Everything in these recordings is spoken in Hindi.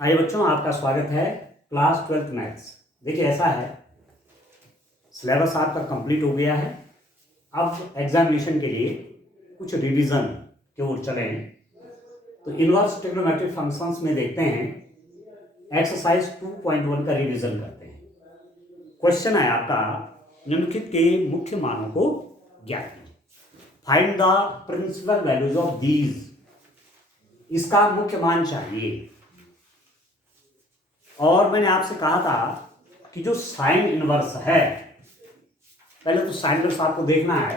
आइए बच्चों, आपका स्वागत है क्लास 12th मैथ्स। देखिए ऐसा है, सिलेबस आपका कंप्लीट हो गया है। अब एग्जामिनेशन के लिए कुछ रिवीजन की ओर चले हैं। तो इनवर्स ट्रिग्नोमेट्रिक फंक्शंस में देखते हैं, एक्सरसाइज 2.1 का रिवीजन करते हैं। क्वेश्चन है आपका, निम्नलिखित के मुख्य मानों को ज्ञात कीजिए। Find the principal values of these. इसका मुख्य मान चाहिए। और मैंने आपसे कहा था कि जो साइन इनवर्स है, पहले तो साइन इनवर्स आपको देखना है।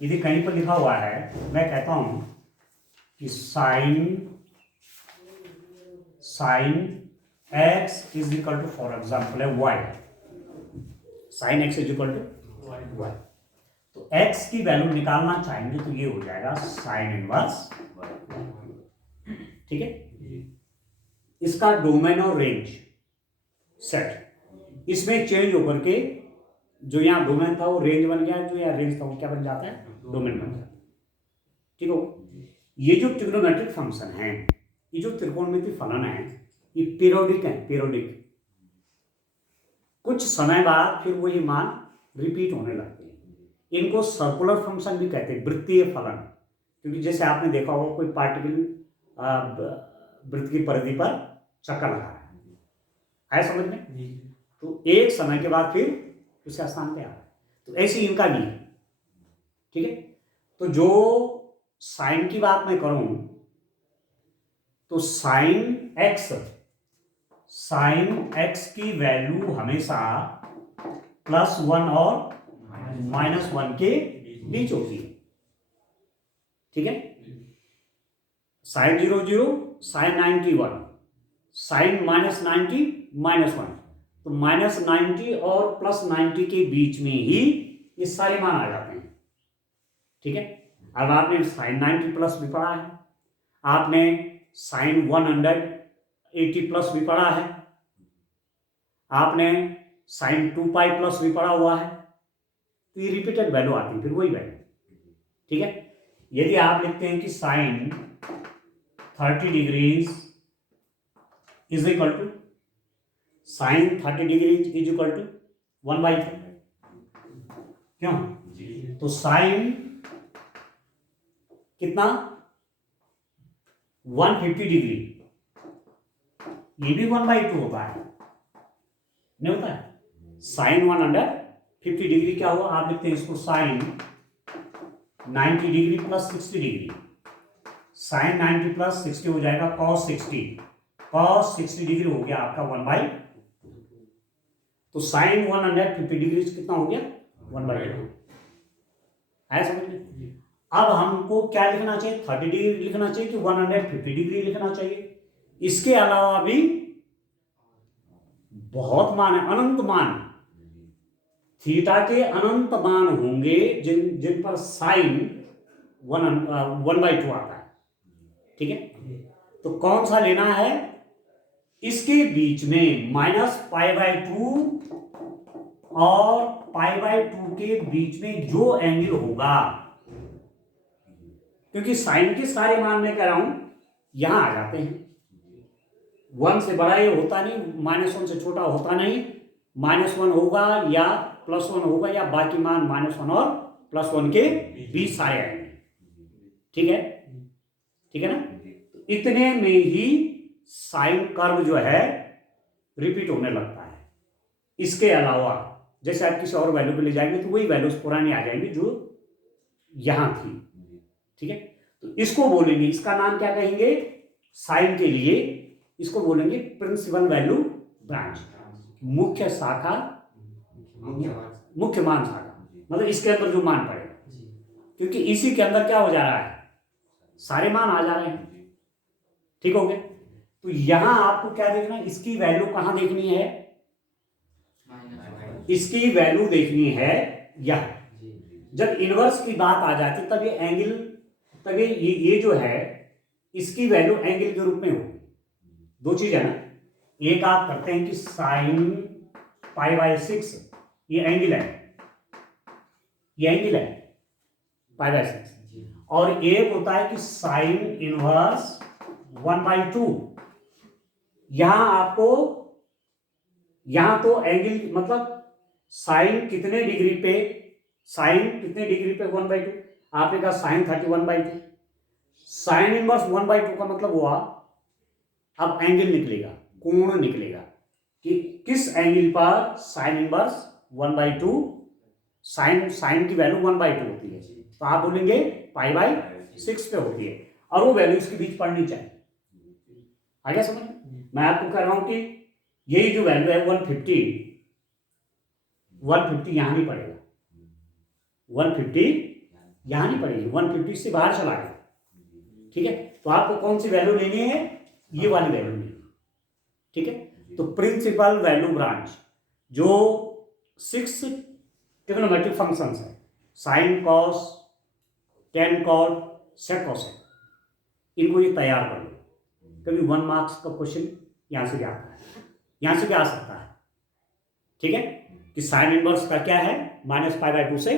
यदि कहीं पर लिखा हुआ है, मैं कहता हूं कि sine x is equal to, for example है Y, sine x is equal to Y. तो एक्स की वैल्यू निकालना चाहेंगे तो ये हो जाएगा साइन इनवर्स, ठीक है। इसका डोमेन और रेंज सेट, इसमें चेंज होकर के जो यहाँ डोमेन था वो रेंज बन गया, जो यहाँ रेंज था वो क्या बन जाता है, डोमेन बन जाता है, ठीक हो। ये जो ट्रिग्नोमेट्रिक फंक्शन है, ये जो त्रिकोणमिति फलन है, ये पीरियोडिक है। पीरियोडिक, कुछ समय बाद फिर वही मान रिपीट होने लगते हैं। इनको सर्कुलर फंक्शन भी कहते हैं, वृत्तीय फलन। क्योंकि जैसे आपने देखा होगा, कोई पार्टिकल वृत्त की परिधि पर चक्कर लगा रहा है समझ में, तो एक समय के बाद फिर उस स्थान पे आ रहा है। तो ऐसे इनका भी है, ठीक है। तो जो साइन की बात मैं करूं तो साइन एक्स की वैल्यू हमेशा +1 और -1 के बीच होती है, ठीक है। साइन 0 0, साइन 90 1, साइन -90 -1, तो -90 और +90 के बीच में ही ये सारे मान आ जाते हैं, ठीक है। अब आपने साइन 90 प्लस भी पढ़ा है, आपने साइन 180 प्लस भी पढ़ा है, आपने साइन 2π प्लस भी पढ़ा हुआ है। तो ये रिपीटेड वैल्यू आती है, फिर वही वैल्यू, ठीक है। यदि आप लिखते हैं कि sine 30 degrees is equal to, sine 30 degree is equal to 1/2, क्यों? तो साइन कितना, 150 डिग्री, ये भी 1/2 होता है, नहीं होता है। साइन 150 डिग्री क्या हुआ, आप लिखते हैं इसको sine 90 degree plus 60 degree, sine 90 plus 60 हो जाएगा cos 60, cos 60 डिग्री हो गया आपका 1/2। तो साइन 150 डिग्री कितना हो गया, 1/2 है, समझ में। अब हमको क्या लिखना चाहिए, 30 डिग्री लिखना चाहिए कि 150 डिग्री लिखना चाहिए। इसके अलावा भी बहुत मान है, अनंत मान, थीटा के अनंत मान होंगे जिन पर साइन 1/2 आता है, ठीक है। तो कौन सा लेना है, इसके बीच में -π/2 और π/2 के बीच में जो एंगल होगा, क्योंकि साइन के सारे मान मैं कह रहा हूं यहां आ जाते हैं। 1 से बड़ा ये होता नहीं, -1 से छोटा होता नहीं, -1 होगा या +1 होगा, या बाकी मान -1 और +1 के बीच सारे आएंगे, ठीक है, ठीक है ना। तो इतने में ही साइन कर्व जो है रिपीट होने लगता है। इसके अलावा जैसे आप किसी और वैल्यू पे ले जाएंगे तो वही वैल्यूज पुरानी आ जाएंगी जो यहां थी, ठीक है। तो इसको बोलेंगे, इसका नाम क्या कहेंगे, साइन के लिए इसको बोलेंगे प्रिंसिपल वैल्यू ब्रांच, मुख्य शाखा, मुख्य मान शाखा। मतलब इसके अंदर जो मान पड़ेगा, क्योंकि इसी के अंदर क्या हो जा रहा है, सारे मान आ जा रहे हैं, ठीक हो गया। तो यहां आपको क्या देखना है, इसकी वैल्यू कहां देखनी है, इसकी वैल्यू देखनी है यह। जब इनवर्स की बात आ जाती तब ये एंगल, तब ये जो है इसकी वैल्यू एंगल के रूप में होगी। दो चीज है ना, एक आप करते हैं कि साइन π/6 ये एंगल है, ये एंगल है π/6, और एक होता है कि साइन इनवर्स 1/2, यहां आपको, यहां तो एंगल मतलब साइन कितने डिग्री पे, साइन कितने डिग्री पे 1/2, आपने कहा साइन 31/2, साइन इनवर्स 1/2 का मतलब हुआ, अब एंगल निकलेगा, कोण निकलेगा कि किस एंगल पर साइन इनवर्स 1/2, साइन साइन की वैल्यू 1/2 होती है, तो आप बोलेंगे π/6 पे होती है, और वो वैल्यू इसके बीच पढ़नी चाहिए। आ गया समझ? मैं आपको कह रहा हूं कि यही जो वैल्यू है 150 यहां नहीं पड़ेगा, 150 यहां नहीं पड़ेगी, 150 से बाहर चला गया। ठीक है, तो आपको कौन सी वैल्यू लेनी है, ये वाली वैल्यू लेनी है। ठीक है, तो प्रिंसिपल वैल्यू ब्रांच जो 6 ट्रिग्नोमेट्रिक फंक्शंस है, sine cos tan cot sec cosec, इनको ये तैयार कर लो, कभी 1 मार्क्स का क्वेश्चन यहां से भी आता है, यहां से भी आ सकता है। ठीक है, कि साइन इनवर्स का क्या है, -π/2 से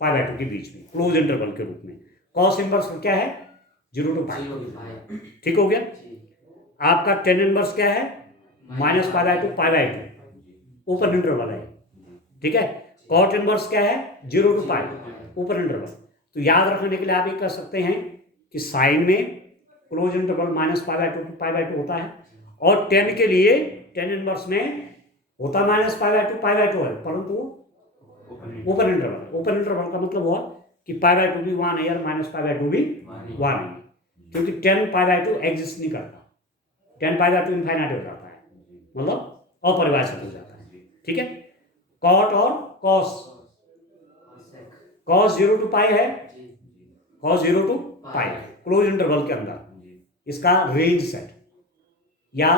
π/2 के बीच में क्लोज इंटरवल के रूप में। कॉस इनवर्स का क्या है, 0 to π। ठीक हो गया। आपका टेन इनवर्स क्या है, -π/2 π/2 ओपन इंटरवल है। ठीक है, कॉट इनवर्स क्या है, 0 to π ओपन इंटरवल। तो याद रखने के लिए आप ये कर सकते हैं कि साइन में क्लोज इंटरवल -π/2 to π/2 होता है, और टेन के लिए टेन इनवर्स में होता -π/2 π/2 है, परंतु ओपन इंटरवल का मतलब हुआ कि π/2 भी वहां नहीं है और -π/2 भी वहां नहीं है, क्योंकि 10π/2 एग्जिस्ट नहीं करता, 10π/2 इनफाइनाइट हो जाता है, मतलब अपरिभाषित हो जाता है। ठीक है, कॉट और कॉस, कॉस 0 to π है, कॉस 0 to π क्लोज इंटरवल के अंदर इसका रेंज सेट या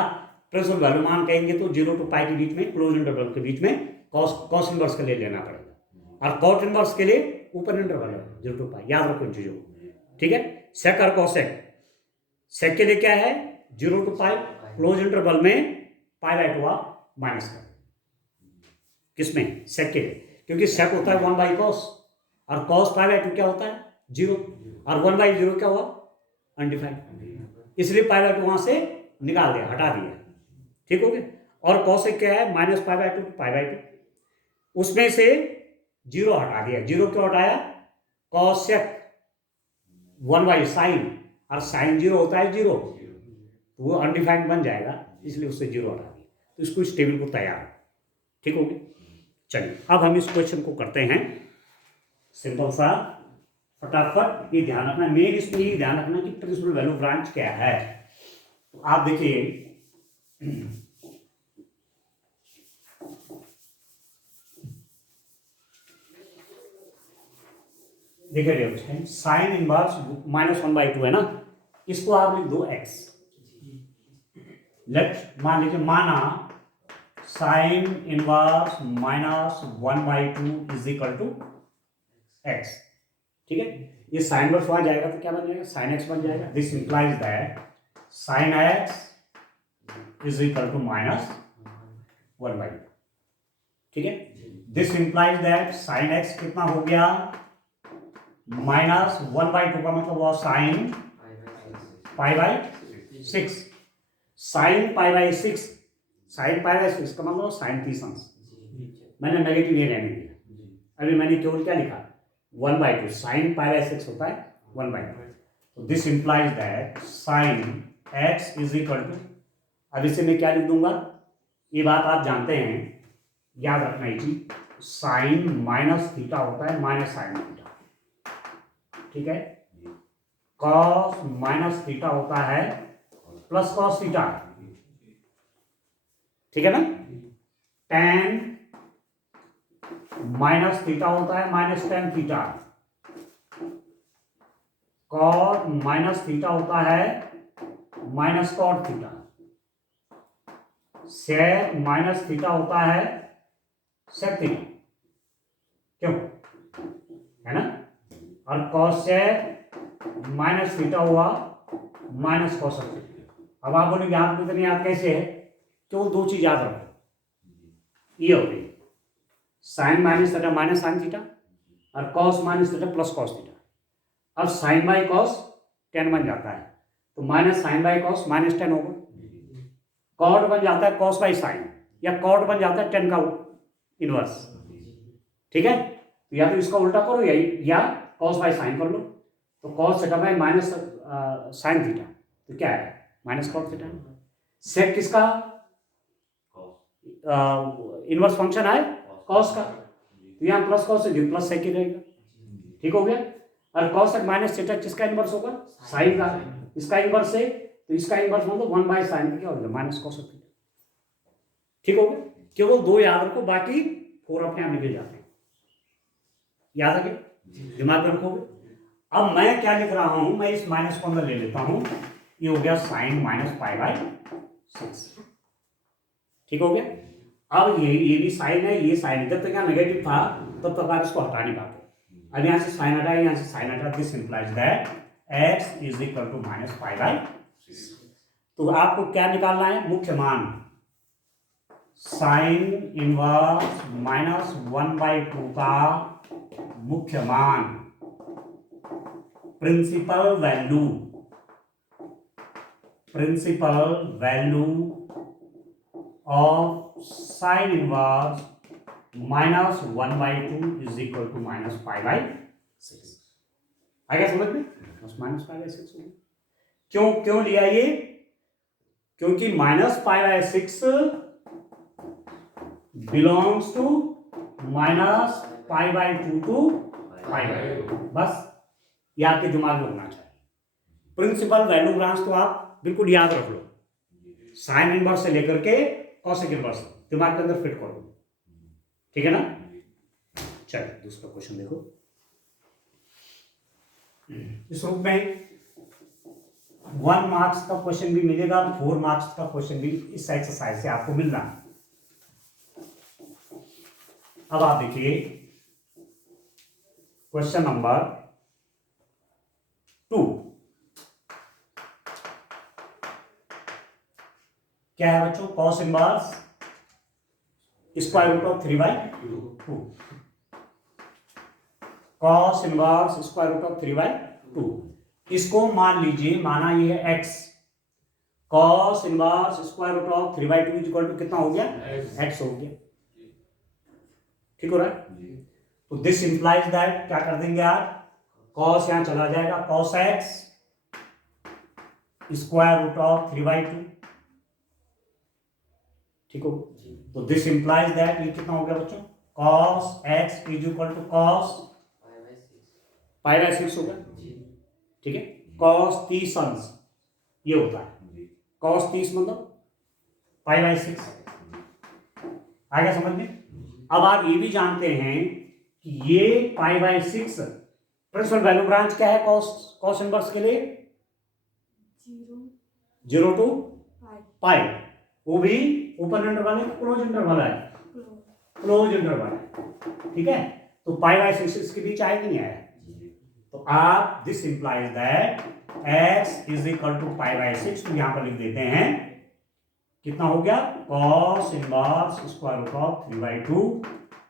प्रिंसिपल वैल्यू मान कहेंगे तो 0 to π के बीच में क्लोज इंटरवल के बीच में कॉस इनवर्स के लिए लेना पड़ेगा, और कॉट इनवर्स के लिए ओपन इंटरवल है 0 to π, याद रखो इन चीजों को। ठीक है, सेक और कॉसेक, सेक के लिए क्या है 0 to π, क्लोज इंटरवल में π/2 आप माइनस कर, किसमें, सेक के लिए, क्योंकि सेक होता है 1/cos और cos π/2 क्या होता है 0, और 1/0 क्या हुआ अनडिफाइंड, इसलिए π/2 वहां से निकाल दिया, हटा दिया। ठीक हो गया, और कॉसेक क्या है -π/2 to π/2, उसमें से 0 हटा दिया, 0 क्यों हटाया, कॉसेक 1/sin, और साइन 0 होता है 0, तो वो अनडिफाइंड बन जाएगा, इसलिए उससे 0 हटा दिया, तो इसको इस टेबल को तैयार। ठीक हो गया, चलिए अब हम इस क्वेश्चन को करते हैं, सिंपल सा फटाफट। ये ध्यान रखना, मेन इसमें ये ध्यान रखना कि प्रिंसिपल वैल्यू ब्रांच क्या है। तो आप देखिए, देखिए साइन इनवर्स -1/2 है ना, इसको आप लिख दो x, लेट मान लीजिए, माना sine inverse -1/2 is equal to x। ठीक है, ये साइन इनवर्स वहां जाएगा तो क्या बन जाएगा, साइन x बन जाएगा। This implies that sine x is equal to -1/2। ठीक है, this implies that sine x कितना हो गया, -1/2 का मतलब हुआ साइन π/6, साइन π/6, साइन π/6 का मतलब साइन 30 अंश, मैंने नेगेटिव नहीं रहने दिया, अभी मैंने केवल क्या लिखा 1/2, साइन π/6 होता है 1/2। तो this implies that sine x is equal to, अब इसे मैं क्या लिख दूंगा, ये बात आप जानते हैं, याद रखना ये चीज, साइन -θ होता है -sin θ। ठीक है, cos -θ होता है +cos θ। ठीक है ना, tan -θ होता है -tan θ, cot -θ होता है -cot θ, sec -θ होता है sec θ, क्यों, है ना, और cosec -θ हुआ -cosec θ। अब आप बोलेंगे आप कितने याद कैसे है, केवल दो चीज याद रखो, ये हो गई साइन -θ -sin θ, और cos -θ +cos θ। अब साइन बाई कॉस tan बन जाता है, तो -sin बाई कॉस -tan होगा, कॉट बन जाता है कॉस बाई साइन, या कॉट बन जाता है टेन का इनवर्स। ठीक है, तो या तो इसका उल्टा करो या कॉस बाई साइन कर लो। तो cos theta by minus sine theta, तो क्या है माइनस कॉट थीटा। सेक किसका इनवर्स फंक्शन है कॉस का, तो यहाँ प्लस कॉस है प्लस सेक ही रहेगा। ठीक हो गया। और कॉस तक माइनस थीटा किसका इनवर्स होगा साइन का, इसका इनवर्स है तो इसका इनवर्स मतलब 1 बाई साइन क्या होगा माइनस कॉस थीटा। ठीक हो गया, केवल 2 याद रखो, बाकी 4 अपने आप निकल जाते हैं। याद आ गया, दिमाग में रखोगे। अब मैं क्या लिख रहा हूं, मैं इस माइनस को अंदर ले लेता हूं, ये हो गया साइन माइनस पाई बाई 6। ठीक हो गया। अब ये भी साइन है, ये साइन, जब तक यहाँ नेगेटिव था तब तक आप इसको हटा नहीं पाते। अब यहाँ से साइन हटा, यहाँ से साइन हटा, this implies that x is equal to minus pi by 6। तो आपको क्या निकालना है, मुख्य मान साइन इनवर्स माइनस 1/2 का मुख्य मान, principal value of sine inverse minus 1/2 is equal to minus pi by 6। आ गया समझ में, बस माइनस पाई बाई 6 हो गया। क्यों लिया ये, क्योंकि minus pi by 6 belongs to minus pi by 2 to pi by 2। बस ये आपके दिमाग में होना चाहिए। प्रिंसिपल वैल्यू ब्रांच तो आप बिल्कुल याद रख लो, साइन इनवर्स से लेकर के कॉसेक इनवर्स दिमाग के अंदर फिट कर लो। ठीक है ना। चलिए दूसरा क्वेश्चन देखो। इस रूप में 1 मार्क्स का क्वेश्चन भी मिलेगा, 4 मार्क्स का क्वेश्चन भी इस एक्सरसाइज से आपको मिल रहा है। अब आप देखिए क्वेश्चन नंबर 2 क्या है बच्चों, cos inverse square root of 3/2, cos inverse square root of 3/2। इसको मान लीजिए, माना ये है x, cos inverse square root of 3/2 equal to कितना हो गया x हो गया। ठीक हो रहा है। तो दिस इंप्लाइज दैट क्या कर देंगे आप, कॉस यहां चला जाएगा, cos x square root of 3/2। ठीक हो, तो दिस इंप्लाइज दैट ये कितना हो गया बच्चों, cos x is equal to cos pi by 6 होगा। ठीक है, cos 30 अंश ये होता है, cos 30 मतलब पाई बाई 6। आ गया समझ में। अब आप ये भी जानते हैं कि ये pi by 6 principal value branch क्या है cos इनवर्स के लिए 0 to पाई, वो भी ओपन इंटरवल है, क्लोज इंटरवल है, क्लोज इंटरवल है। ठीक है, तो पाई बाई 6 इसके बीच आया कि नहीं आया। तो आप this implies that x is equal to pi by 6, तो यहां पर लिख देते हैं कितना हो गया, cos inverse square root of 3/2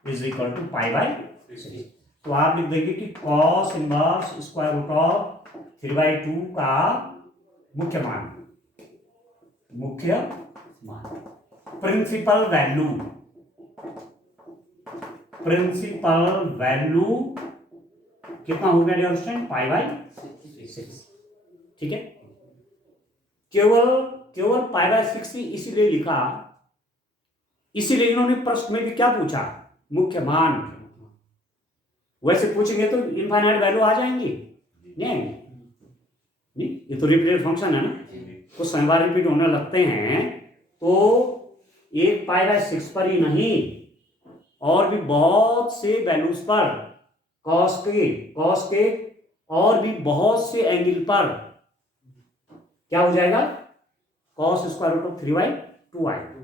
is equal to pi by 6। तो आप लिख देंगे कि cos inverse square root of 3/2 का मुख्य मान प्रिंसिपल वैल्यू कितना हो गया डियर स्टूडेंट, पाई बाई 6। ठीक है, केवल पाई बाई 6 ही इसीलिए लिखा, इसीलिए इन्होंने प्रश्न में भी क्या पूछा, मुख्य मान। वैसे पूछेंगे तो इनफाइनाइट वैल्यू आ जाएंगी, नहीं ये तो रिपीटेड फंक्शन है ना, कुछ संख्या रिपीट होने लगते हैं तो एक पाई बाई 6 पर ही नहीं और भी बहुत से वैल्यूज पर, कॉस के और भी बहुत से एंगल पर क्या हो जाएगा, कॉस स्क्वायर रूट ऑफ 3/2 आएगा।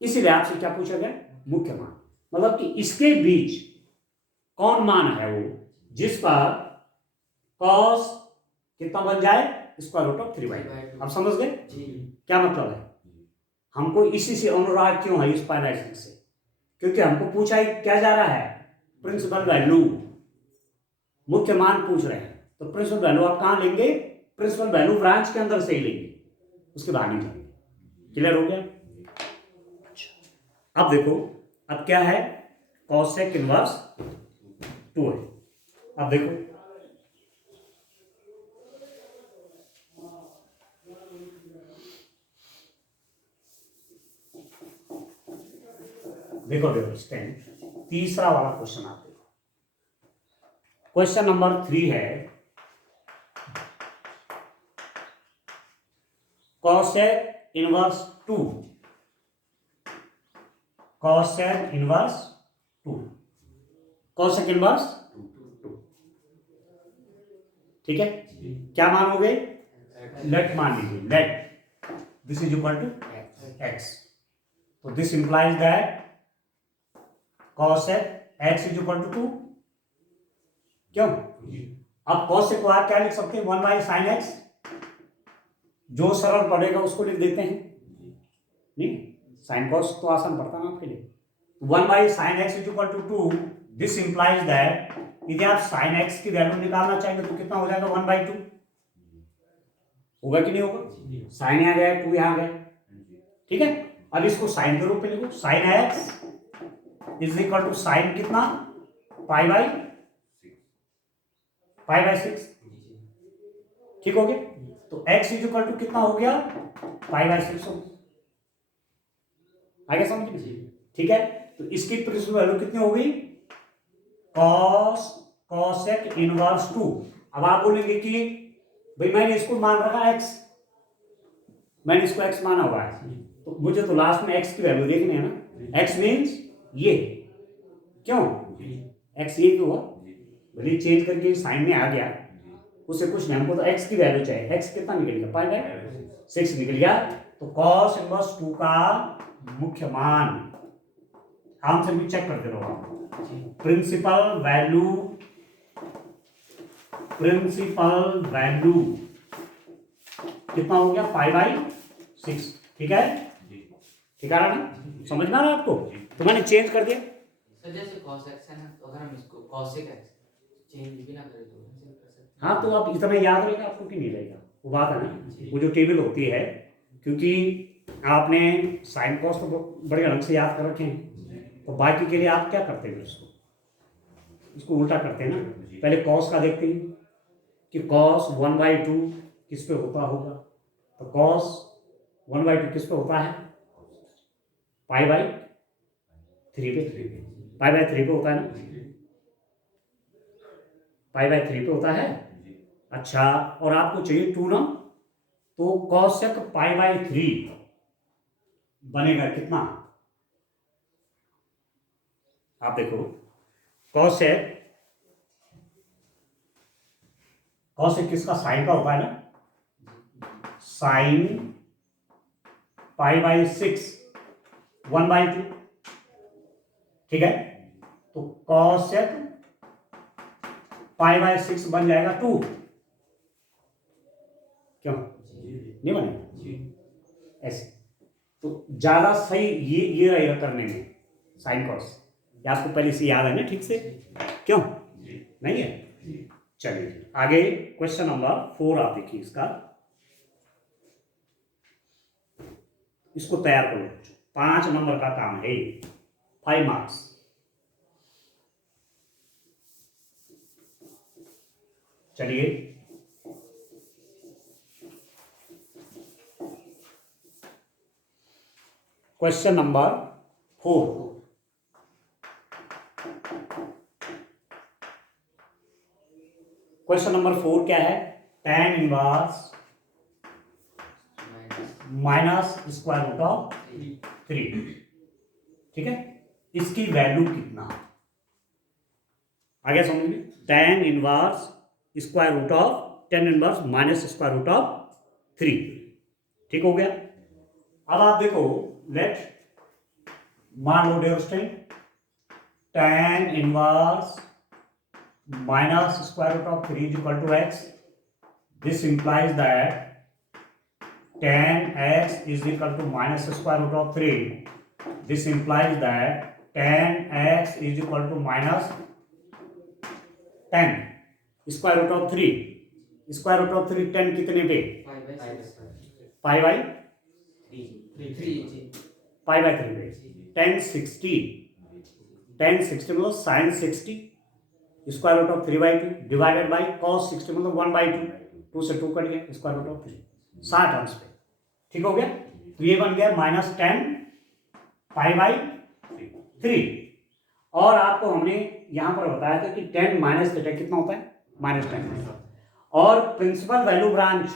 इसीलिए आपसे क्या पूछा गया, मुख्य मान, मतलब कि इसके बीच कौन मान है वो जिस पर कॉस कितना बन जाए, स्क्वायर रूट ऑफ 3/2। आप समझ गए क्या मतलब है। हमको इसी से अनुराग क्यों है इस पाई बाई 6 से, क्योंकि हमको पूछा क्या जा रहा है, प्रिंसिपल वैल्यू, मुख्य मान पूछ रहे हैं। तो प्रिंसिपल वैल्यू आप कहां लेंगे, प्रिंसिपल वैल्यू ब्रांच के अंदर से ही लेंगे, उसके बाहर नहीं जाएंगे। क्लियर हो गया? अब देखो, अब क्या है, कॉसेक इनवर्स 2 है। अब देखो, देखो देखो स्टैंड, तीसरा वाला क्वेश्चन आप देखो। क्वेश्चन नंबर 3 है, cosec inverse 2, cosec inverse 2, cosec inverse 2, ठीक है? क्या मानोगे? लेट मान लीजिए, let this is equal to x, तो this implies that cosec x is equal to 2। क्यों? अब कॉसेक को आप क्या लिख सकते हैं? 1 बाई साइन एक्स, जो सरल पड़ेगा उसको लिख देते हैं। नहीं, साइन कॉस तो आसान पड़ता ना आपके लिए। 1 by sine x is equal to 2, this implies that यदि आप साइन एक्स की वैल्यू निकालना चाहेंगे तो कितना हो जाएगा? 1/2 होगा कि नहीं होगा? साइन आ गया, 2 यहां गया, ठीक है? अब इसको साइन के रूप में लिखो, sine x is equal to sine कितना? पाई बाई 6, ठीक हो गया? तो x इज इक्वल टू कितना हो गया? पाई बाई 6 हो गया। आगे समझ में? ठीक है, तो इसकी प्रिंसिपल वैल्यू कितनी हो गई? Cosec inverse 2। अब आप बोलेंगे कि भाई मैंने इसको मान रखा x, मैंने इसको x माना हुआ है, तो मुझे तो लास्ट में x की वैल्यू देखनी है ना। x मीन्स ये, क्यों x ये क्यों हुआ? भले चेंज करके साइन में आ गया, उससे कुछ नहीं, हमको तो x की वैल्यू चाहिए। x कितना निकल गया? पाई बाई 6 निकल गया। तो कॉस इनवर्स 2 का मुख्य मान आराम से भी चेक करते रहो, प्रिंसिपल वैल्यू कितना हो गया? पाई बाई 6, ठीक है? ठीक है ना? समझ में आ रहा है आपको? तो मैंने चेंज कर दिया। सर जैसे cos x है ना, तो अगर हम इसको cos x चेंज भी ना करें तो ऐसे कर सकते हैं। हाँ, तो अब इतना याद रहेगा आपको कि नहीं रहेगा, वो बात है ना। वो जो टेबल होती है, क्योंकि आपने साइन कॉस तो बड़े ढंग से याद कर रखे हैं, तो बाकी के लिए आप क्या करते हैं? इसको उल्टा करते हैं ना। पहले कॉस का देखते हैं कि कॉस 1/2 किस पे होता होगा, तो कॉस 1/2 किस पे होता है? पाई बाई 3 पे, पाई बाई 3 पे होता है ना, पाई बाई 3 पे होता है। अच्छा, और आपको चाहिए 2 ना, तो कॉसेक पाई बाई 3 बनेगा कितना? आप देखो, कॉसेक किसका? साइन का होता है ना, साइन पाई बाई 6 1/2, ठीक है? तो कॉसेक पाई बाई 6 बन जाएगा 2। क्यों नहीं बनेगा? ऐसे तो ज्यादा सही ये रहेगा करने में, साइन कॉस। ये आपको पहले से याद है ना ठीक से? क्यों नहीं है? चलिए आगे, क्वेश्चन नंबर 4 आप देखिए इसका, इसको तैयार करो, 5 नंबर का काम है, 5 मार्क्स। चलिए, क्वेश्चन नंबर 4, क्वेश्चन नंबर 4 क्या है? tan inverse minus square root of 3, ठीक है? इसकी वैल्यू कितना? आगे समझ में, tan inverse square root of, tan inverse minus square root of 3, ठीक हो गया? अब आप देखो, लेट मान लो dear student, tan inverse minus square root of 3 is equal to x, this implies that tan x is equal to minus square root of 3. This implies that tan x is equal to minus 10 square root of 3. Square root of 3 10 कितने पे? पाई बाई थ्री जी पाई बाई 3 रहेगी। tan 60 मतलब sin 60 square root of 3/2 divided by cos 60 मतलब 1/2, 2 से 2 कट गया, स्क्वायर रूट ऑफ 3, 60 अंश पे। ठीक हो गया। तो ये बन गया -10 पाई बाई 3। और आपको हमने यहां पर बताया था कि 10 माइनस थीटा कितना होता है, -10। और प्रिंसिपल वैल्यू ब्रांच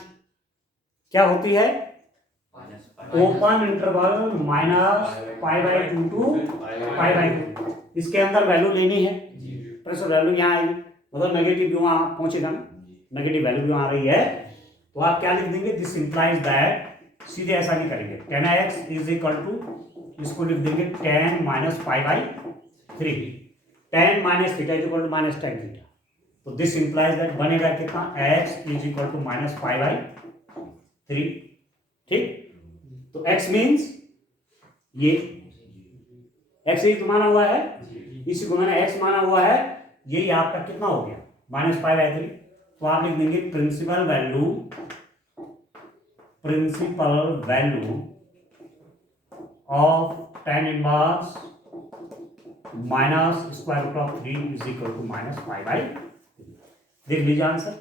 क्या होती है, ओपन इंटरवल -π/2 टू π/2। इसके अंदर वैल्यू लेनी है, प्रिंसिपल वैल्यू यहाँ आएगी, मतलब नेगेटिव भी वहां पहुंचेगा ना, नेगेटिव वैल्यू भी वहां आ रही है, तो आप क्या लिख देंगे, दिस इंप्लाइज दैट, सीधे ऐसा नहीं करेंगे, 10x इज इक्वल टू, इसको लिख देंगे 10 minus π/3, 10 minus theta is equal to -10 theta. तो दिस इंप्लाइज दैट बनेगा कितना, x इज इक्वल टू -π/3। ठीक, तो x मीन्स ये x ही तो माना हुआ है, इसी को मैंने x माना हुआ है, यही आपका कितना हो गया, -π/3। तो आप लिख देंगे principal value of tan inverse minus square root of 3 is equal to -π/3। देख लीजिए answer,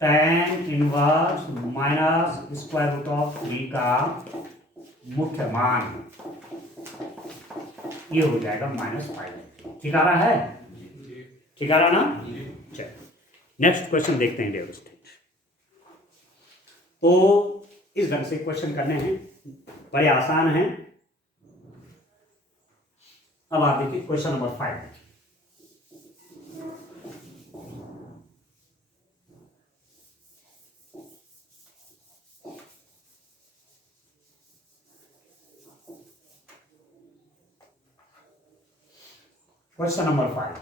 tan inverse minus square root of 3 का मुख्य मान ये हो जाएगा -π/3। ठीक आ रहा है, ठीक आ रहा ना। चलिए नेक्स्ट क्वेश्चन देखते हैं डेविड। तो इस ढंग से क्वेश्चन करने हैं, बड़े आसान हैं। अब आप देखिए क्वेश्चन नंबर 5 देखिए। क्वेश्चन नंबर 5,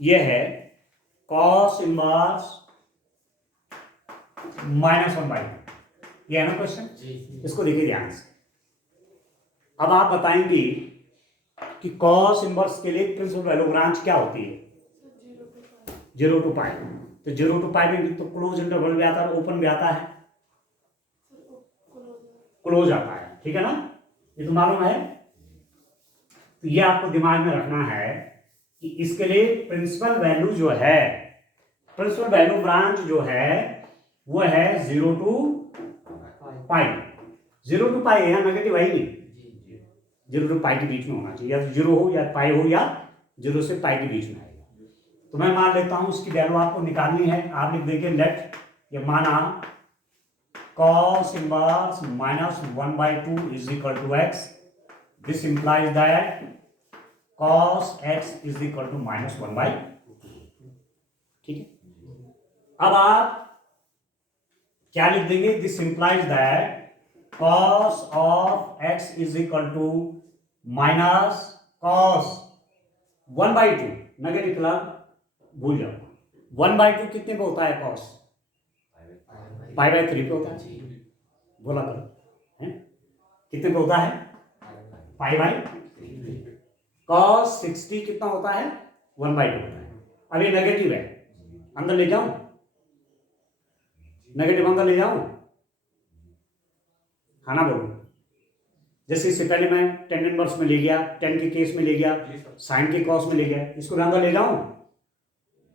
यह है cos इनवर्स -1/2, ये है ना क्वेश्चन। इसको देखिए ध्यान से। अब आप बताएंगे कि cos इनवर्स के लिए प्रिंसिपल वैल्यू ब्रांच क्या होती है, 0 to π। तो 0 to π में भी तो क्लोज इंटरवल भी आता है, ओपन भी आता है, क्लोज आता है, ठीक है ना, ये तो मालूम है। तो ये आपको दिमाग में रखना है कि इसके लिए प्रिंसिपल वैल्यू जो है, प्रिंसिपल वैल्यू ब्रांच जो है वो है 0 to π। 0 to π है, यहाँ नेगेटिव है ही नहीं, 0 to π के बीच में होना चाहिए, या 0 हो या π हो या 0 से π के बीच में आएगा। तो मैं मान लेता हूं उसकी वैल्यू आपको निकालनी है। आप लिख देंगे लेट, ये माना cos inverse -1/2 is equal to x. This implies that cos x is equal to -1/2। ठीक है, अब आप क्या लिख देंगे, this implies that cos of x is equal to minus cos 1/2, negative club भूल जाओ, 1/2 कितने पे होता है, cos π/3 पे होता है, बोला करो है, कितने पे होता है, π/3। cos 60 कितना होता है, 1/2 होता है। अब ये नेगेटिव है, अंदर ले जाऊं, नेगेटिव अंदर ले जाऊं, हाँ ना बोलो। जैसे इससे पहले मैं tan इनवर्स में ले गया, tan के केस में ले गया, sin के cos में ले गया, इसको अंदर ले जाऊं,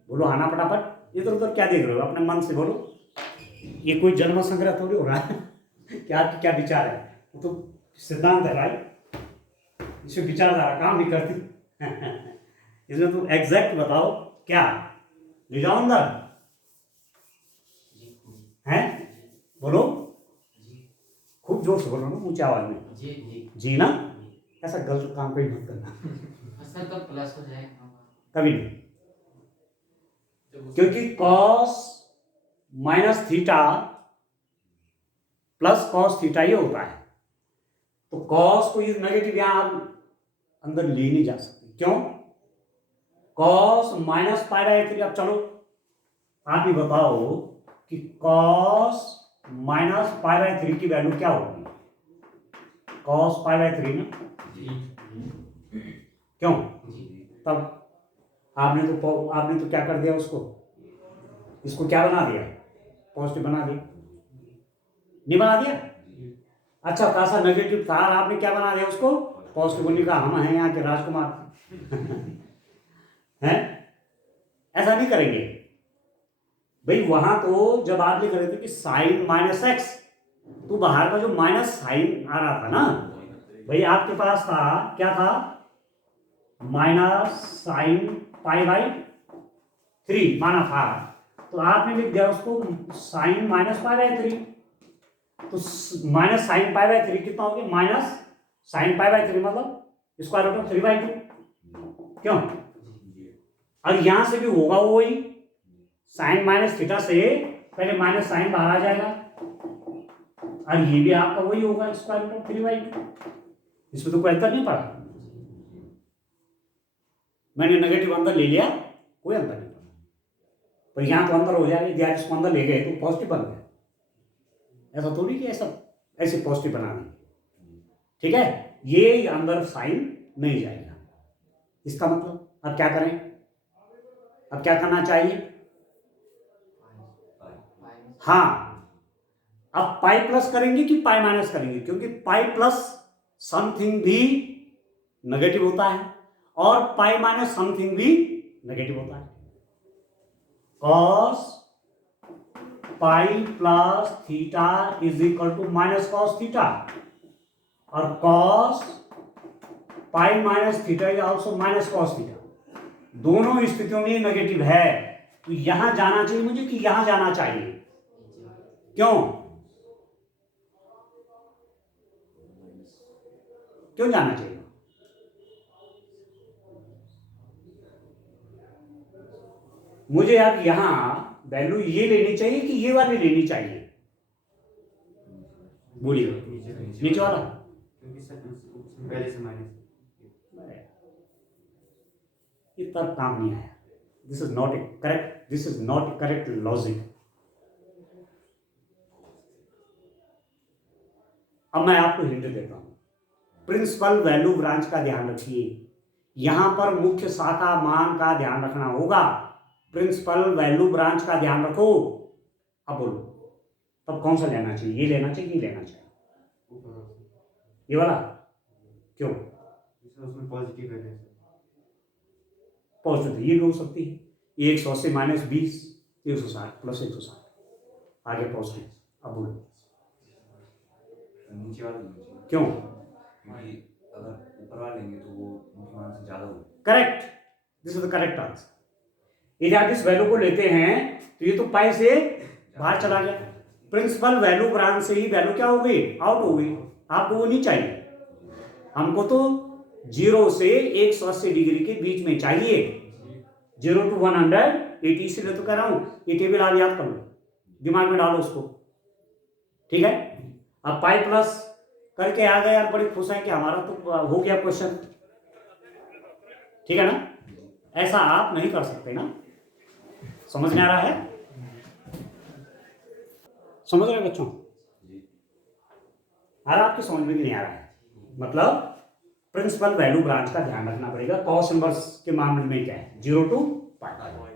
बोलो हाँ ना फटाफट। इधर उधर क्या देख रहे हो, अपने मन से बोलो, ये कोई जन्म संग्रह थोड़ी हो रहा है क्या क्या विचार है, वो तो सिद्धांत है भाई, इसमें विचारधारा काम नहीं करती इसमें तुम एग्जैक्ट बताओ क्या ले जाओ अंदर हैं, बोलो खूब जोर से बोलो ना, ऊंची आवाज में, जी ना, ऐसा गलत काम कहीं मत करना तो प्लस हो जाएगा कभी नहीं, क्योंकि cos -θ प्लस cos θ ही होता है। तो cos को ये नेगेटिव यहां अंदर ले नहीं जा सकते, क्यों, cos -π/3। अब चलो आप ही बताओ कि cos -π/3 की वैल्यू क्या होगी, cos π/3 ना, क्यों, तब आपने तो क्या कर दिया उसको, इसको क्या बना दिया, पॉजिटिव बना दिया, नहीं बना दिया? अच्छा खासा नेगेटिव था, आपने क्या बना दिया उसको पॉजिटिव, बोलने का हम हैं यहाँ के राजकुमार हैं? ऐसा नहीं करेंगे भाई। वहां तो जब आप लिख रहे थे कि साइन माइनस एक्स, तो बाहर का जो माइनस साइन आ रहा था ना भाई, आपके पास था क्या था, माइनस साइन पाई बाई 3 माना था, तो आपने लिख दिया उसको साइन माइनस पाई बाई 3। तो माइनस साइन पाई बाई 3 कितना हो गया, माइनस साइन पाई बाई 3 मतलब स्क्वायर रूट ऑफ 3/2। क्यों? अब यहां से भी होगा वही, साइन माइनस थीटा से पहले माइनस साइन बाहर आ जाएगा, और ये भी आपका वही होगा स्क्वायर रूट ऑफ 3/2। इसमें तो कोई अंतर नहीं पड़ा, मैंने नेगेटिव अंदर ले लिया, कोई अंतर नहीं पड़ा, पर यहां तो अंदर हो जाएगा, यदि आप इसको अंदर ले गए तो पॉजिटिव बन गया। ऐसा थोड़ी कि ऐसा ऐसे पॉजिटिव बना देंगे, ठीक है? ये अंदर साइन नहीं जाएगा। इसका मतलब अब क्या करें, अब क्या करना चाहिए? हाँ, अब पाई प्लस करेंगे कि पाई माइनस करेंगे, क्योंकि पाई प्लस समथिंग भी नेगेटिव होता है और पाई माइनस समथिंग भी नेगेटिव होता है। Cos pi plus theta is equal to minus cos theta, और cos pi minus theta is also minus cos theta. दोनों स्थितियों में नेगेटिव है, तो यहां जाना चाहिए मुझे कि यहां जाना चाहिए? क्यों क्यों जाना चाहिए? मुझे अब यहां वैल्यू ये लेनी चाहिए कि ये वाली लेनी चाहिए? बोलिए, नीचे वाला। पहले से माइनस ये तब काम नहीं आया। This is not A correct, this is not correct logic. अब मैं आपको हिंट देता हूं, प्रिंसिपल वैल्यू ब्रांच का ध्यान रखिए, यहां पर मुख्य शाखा मान का ध्यान रखना होगा। प्रिंसिपल वैल्यू ब्रांच का ध्यान रखो। अब बोलो, तब कौन सा लेना चाहिए? ये लेना चाहिए, ये लेना चाहिए? ये वाला। क्यों? उसमें पॉजिटिव है, पॉजिटिव ये भी हो सकती है, ये 180 माइनस 20 160 प्लस 160 आगे पॉजिटिव। अब बोलो नीचे वाला लेना चाहिए। क्यों? क्योंकि अगर ऊपर वाला लेंगे तो वो मुख्य मान से ज्यादा होगा। Correct, this is the correct answer. यदि आप इस वैल्यू को लेते हैं तो ये तो पाई से बाहर चला गया, प्रिंसिपल वैल्यू ब्रांच से ही वैल्यू क्या हो गई, आउट हो गई। आपको वो नहीं चाहिए, हमको तो 0 से 180 डिग्री के बीच में चाहिए, 0 to 180। इसलिए तो कह रहा हूं ये टेबल आप याद कर लो, दिमाग में डालो उसको, ठीक है? अब पाई प्लस करके आ गए यार, बड़े खुश हैं कि हमारा तो हो गया क्वेश्चन, ठीक है ना? ऐसा आप नहीं कर सकते ना। समझ में आ रहा है? समझ रहे बच्चों? आ रहा, आपकी समझ में नहीं आ रहा है? मतलब प्रिंसिपल वैल्यू ब्रांच का ध्यान रखना पड़ेगा। कॉस इनवर्स के मामले में क्या है, 0 to पाई,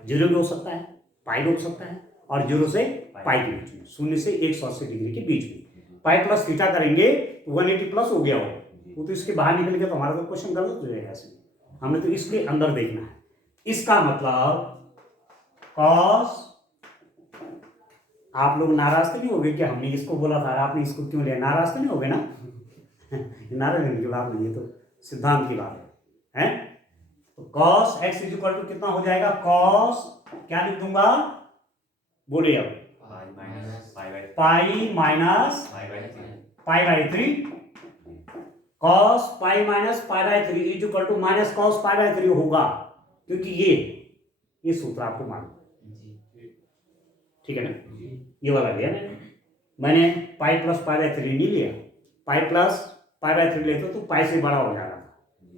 0 भी हो सकता है, पाई भी हो सकता है, और 0 से पाई के बीच में, 0 से 180 डिग्री के बीच में। पाई प्लस थीटा करेंगे तो 180 प्लस हो गया वो तो इसके बाहर निकल गया तो हमारा तो क्वेश्चन गलत हो जाएगा। ऐसे हमने तो इसके अंदर देखना है। इसका मतलब कॉस, आप लोग नाराज तो नहीं हो गए कि हमने इसको बोला था आपने इसको क्यों लिया? नाराज तो नहीं हो गए ना? नाराज होने की बात नहीं है, तो सिद्धांत की बात है। तो cos x is equal to कितना हो जाएगा, कॉस क्या लिख दूंगा, बोलिए अब, pi minus pi by 3, cos pi minus pi by 3 is equal to minus cos pi by 3 होगा, क्योंकि ये सूत्र आपको मालूम, ठीक है ना? ये वाला लिया मैंने पाई प्लस पाई बाई 3 नहीं लिया, पाई प्लस पाई बाई 3 लेते तो पाई से बड़ा हो जाता,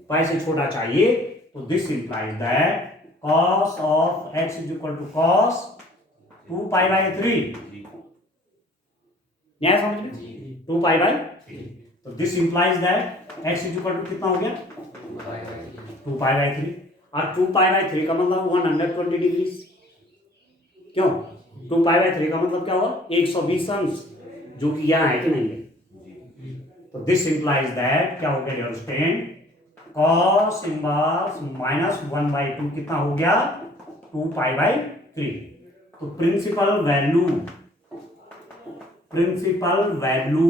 पाई से छोटा चाहिए, तो this implies that cos of x is equal to cos 2 pi by 3। न्याय समझ में? 2 पाई बाई 3, तो this implies that x is equal to कितना हो गया, 2 पाई बाई 3, और 2 पाई बाई 3 का मतलब 120 डिग्री। क्यों? 2π/3 का मतलब क्या हुआ 120 अंश, जो कि यहाँ है कि नहीं है। तो दिस इंप्लाइज दैट क्या हो गया डियर स्टूडेंट, cos इनवर्स -1/2 कितना हो गया 2π/3। तो प्रिंसिपल वैल्यू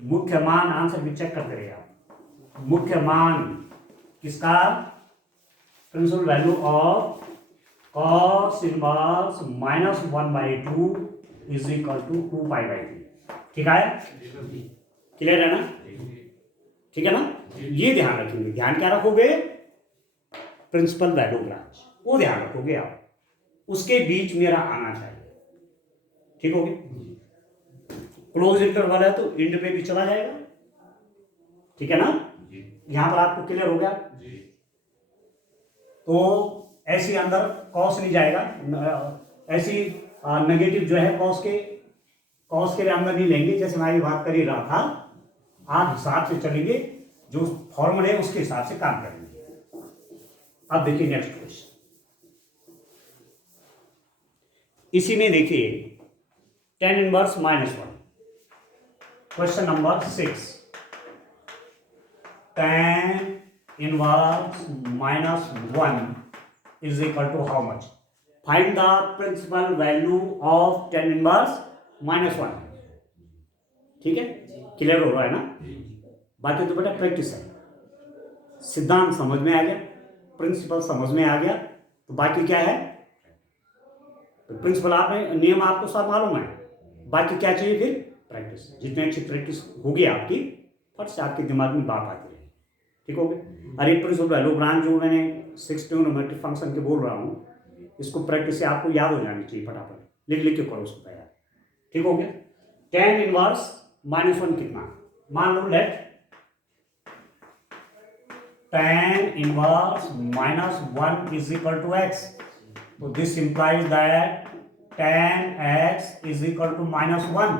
मुख्य मान, आंसर भी चेक करते रहिए आप। मुख्य मान किसका, principal value of cos inverse -1/2 is equal to 2π/3। ठीक है, क्लियर है ना, ठीक है ना। ये ध्यान रखेंगे, ध्यान क्या रखोगे, प्रिंसिपल वैल्यू ब्रांच, वो ध्यान रखोगे आप, उसके बीच मेरा आना चाहिए। ठीक हो गया, क्लोज इंटरवल है तो इंड पे भी चला जाएगा। ठीक है ना, यहां पर आपको क्लियर हो गया। तो ऐसी अंदर कॉस नहीं जाएगा, ऐसी नेगेटिव जो है कॉस के लिए अंदर नहीं लेंगे। जैसे मैं अभी बात कर ही रहा था, आप हिसाब से चलेंगे, जो फॉर्मूले है उसके हिसाब से काम करेंगे। अब देखिए नेक्स्ट क्वेश्चन, इसी में देखिए tan inverse -1, question number 6, tan inverse -1 is equal to how much, find the principal value of tan inverse -1। ठीक है, क्लियर हो रहा है ना। बाकी तो बेटा प्रैक्टिस है, सिद्धांत समझ में आ गया, प्रिंसिपल समझ में आ गया, तो बाकी क्या है, तो प्रिंसिपल आपने, नियम आपको सब मालूम है, बाकी क्या चाहिए फिर प्रैक्टिस। जितनी अच्छी प्रैक्टिस होगी आपकी, फट से आपके दिमाग में बात आती है। ठीक हो गया। अरे प्रिंसिपल वैल्यू ब्रांच जो मैंने 6 ट्रिग्नोमेट्रिक फंक्शन के बोल रहा हूँ, इसको प्रैक्टिस से आपको याद हो जानी चाहिए, फटाफट लिख लिख के करो उसको तैयार। ठीक हो गया। tan इनवर्स -1 कितना, मान लो let tan inverse -1 is equal to x, तो this implies that tan x is equal to -1।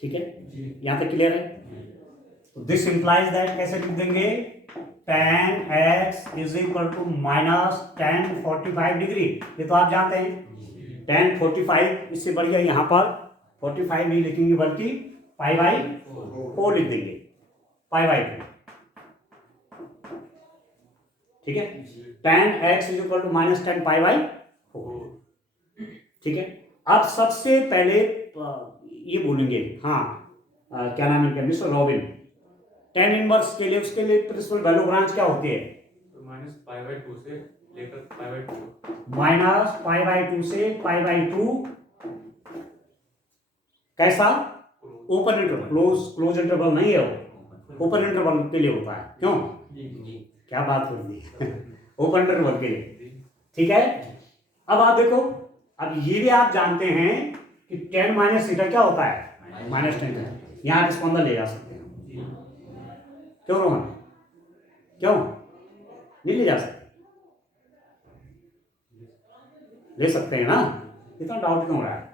ठीक है, यहां तक क्लियर है। तो दिस इंप्लाइज दैट कैसे लिख देंगे, tan x is equal to -tan 45 degree, ये तो आप जानते हैं। tan 45, इससे बढ़िया यहां पर 45 नहीं लिखेंगे बल्कि π/4 लिख देंगे, π/2। ठीक है, tan x is equal to -tan π/4। ठीक है, अब सबसे पहले ये बोलेंगे, हाँ क्या नाम है, मिस्टर रॉबिन, tan इनवर्स के लिए उसके लिए प्रिंसिपल वैल्यू ब्रांच क्या होती है, -π/2 से लेकर π/2, -π/2 से π/2, कैसा, ओपन इंटरवल, क्लोज इंटरवल नहीं है वो, ओपन इंटरवल के लिए होता है। क्यों, क्या बात हो रही है, ओपन इंटरवल के लिए। ठीक है, अब आप देखो, अब ये भी आप जानते हैं कि tan माइनस थीटा क्या होता है, -tan। यहां इसको अंदर ले जा सकते हैं, क्यों रोहन, क्यों नहीं ले जा सकते, ले सकते हैं ना, इतना डाउट क्यों हो रहा है।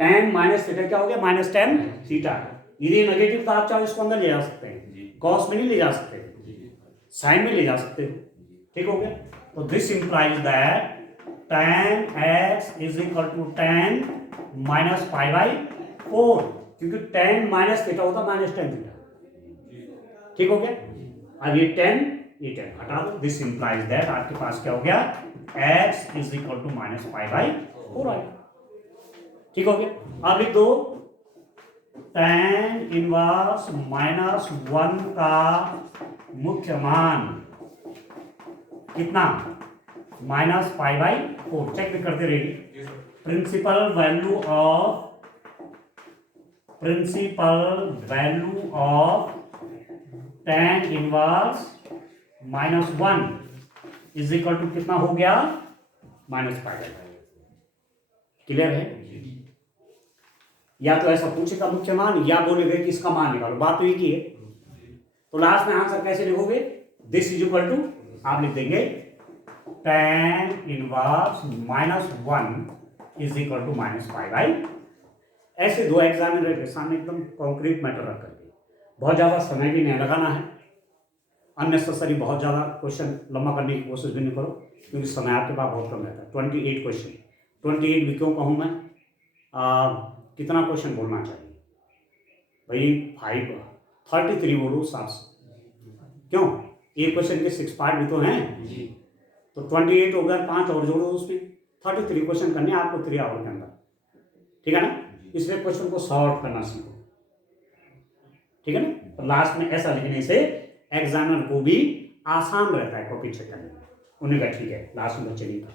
tan माइनस थीटा क्या हो गया, -tan थीटा, यदि नेगेटिव तो आप चाहो इसको अंदर ले जा सकते हैं, कॉस में नहीं ले जा सकते, साइन में ले जा सकते हो। ठीक हो गया। तो this implies that tan x is equal to tan -π/4, क्योंकि tan माइनस थीटा होता -tan थीटा। ठीक हो गया। अब ये 10 हटा दो, दिस इंप्लाइज दैट आपके पास क्या हो गया, x इज इक्वल टू -π/4 आएगा। ठीक हो गया। अब लिख दो tan इनवर्स -1 का मुख्य मान कितना, -π/4। चेक भी करते रहिए। Principal value of tan inverse -1 is equal to कितना हो गया, -π/4। क्लियर है। या तो ऐसा पूछेगा मुख्य मान, या बोलेगा कि इसका मान निकालो, बात तो एक ही है। तो लास्ट में आंसर कैसे लिखोगे, दिस इज इक्वल टू, आप लिख देंगे tan inverse -1 is equal to -π/4। ऐसे दो एग्जामिनर के सामने एकदम कॉन्क्रीट मैटर रख करके, बहुत ज़्यादा समय भी नहीं लगाना है, अननेसेसरी बहुत ज़्यादा क्वेश्चन लंबा करने की कोशिश भी नहीं करो, क्योंकि समय आपके पास बहुत कम रहता है। 28 क्वेश्चन, 28 भी क्यों कहूँ मैं? कितना क्वेश्चन बोलना चाहिए भाई? 33 बोलो 700। क्यों? एक क्वेश्चन के 6 पार्ट भी तो हैं। तो 28 हो गया, 5 और जोड़ो उसमें, 33 क्वेश्चन करने हैं आपको 3 आवर के अंदर, ठीक है ना? इसलिए क्वेश्चन को सॉल्व करना सीखो, ठीक है ना? तो लास्ट में ऐसा लिखने से एग्जामिनर को भी आसान रहता है कॉपी चेक करने में। उन्हें कहा ठीक है, लास्ट में बच्चे नहीं था।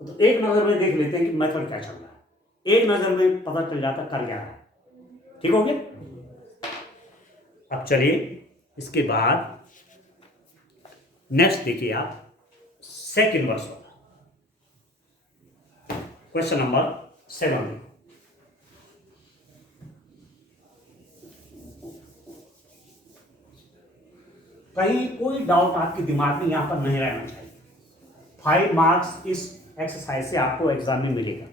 तो एक नज़र में देख लेते हैं कि मेथड क्या चल रहा है, एक नज़र में पता चल जाता कर क्या रहा है। ठीक हो गया? अब चलिए इसके बाद नेक्स्ट देखिए आप, सेकंड वर्स वाला क्वेश्चन नंबर 7। कहीं कोई डाउट आपके दिमाग में यहां पर नहीं रहना चाहिए। 5 मार्क्स इस एक्सरसाइज से आपको एग्जाम में मिलेगा।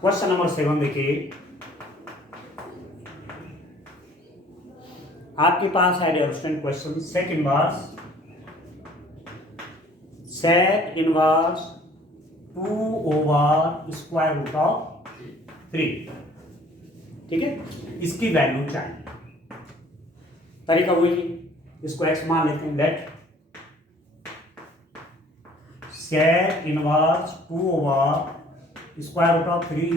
क्वेश्चन नंबर 7 देखिए, आपके पास है dear student question, sec inverse sec inverse 2/√3, ठीक है? इसकी वैल्यू चाहिए। तरीका वही है, इसको x मान लेते हैं। Let sec inverse 2/√3 is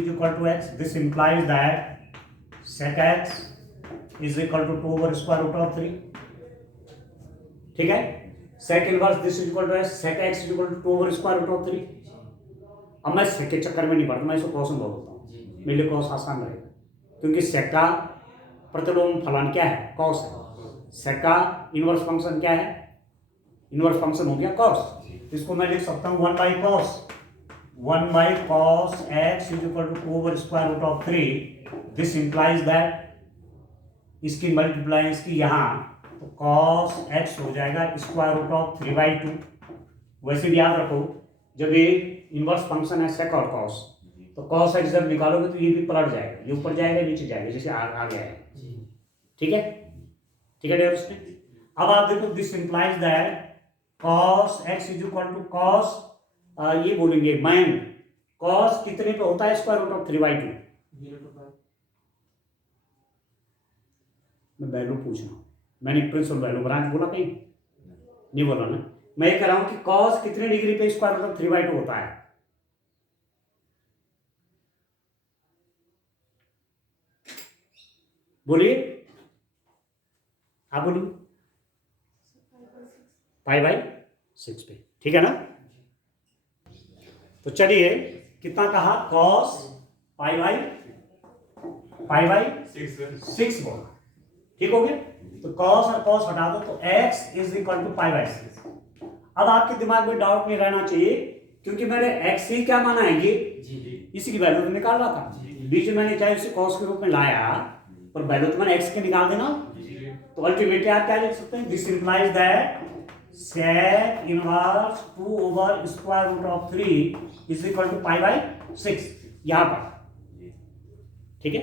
equal to x. This implies that sec x is equal to 2/√3, ठीक है? sec inverse this is equal to x, sec x is equal to 2/√3। अब मैं sec के चक्कर में नहीं पड़ता, मैं इसको cos में बोल देता हूँ, मेरे लिए cos आसान रहेगा, क्योंकि sec का प्रतिलोम फलन क्या है? cos है। sec का इनवर्स फंक्शन क्या है? इनवर्स फंक्शन हो गया cos। इसको मैं लिख सकता हूँ 1/cos x is equal to 2/√3। This implies that, इसकी मल्टीप्लाई इसकी यहाँ, तो cos x हो जाएगा √3/2। वैसे भी याद रखो, जब ये इनवर्स फंक्शन है sec और cos, तो cos x जब निकालोगे तो ये भी पलट जाएगा, ये ऊपर जाएगा नीचे जाएगा, जैसे आ गया है, ठीक है? ठीक है डियर स्टूडेंट? अब आप देखो, this implies that cos x is equal to cos, ये बोलेंगे मैन, cos कितने पे होता है? √3/2। मैं वैल्यू पूछ रहा हूँ, मैंने प्रिंसिपल वैल्यू ब्रांच बोला कहीं? नहीं बोला ना। मैं ये कह रहा हूं कि cos कितने डिग्री पे √3/2 होता है? बोलिए, आप बोलिए। π/6 पे, ठीक है ना? तो चलिए, कितना कहा? cos π/6 बोला, ठीक हो गया? तो cos और cos हटा दो तो x इज इक्वल टू π/6। अब आपके दिमाग में डाउट नहीं रहना चाहिए, क्योंकि मैंने x ही क्या माना है, ये इसी की वैल्यू तो निकाल रहा था। बीच में मैंने चाहे उसे cos के रूप में लाया, पर वैल्यू तो मैंने x के निकाल देना। तो अल्टीमेटली आप क्या लिख सकते हैं? This implies that sec inverse 2/√3 is equal to π/6, यहां पर, ठीक है?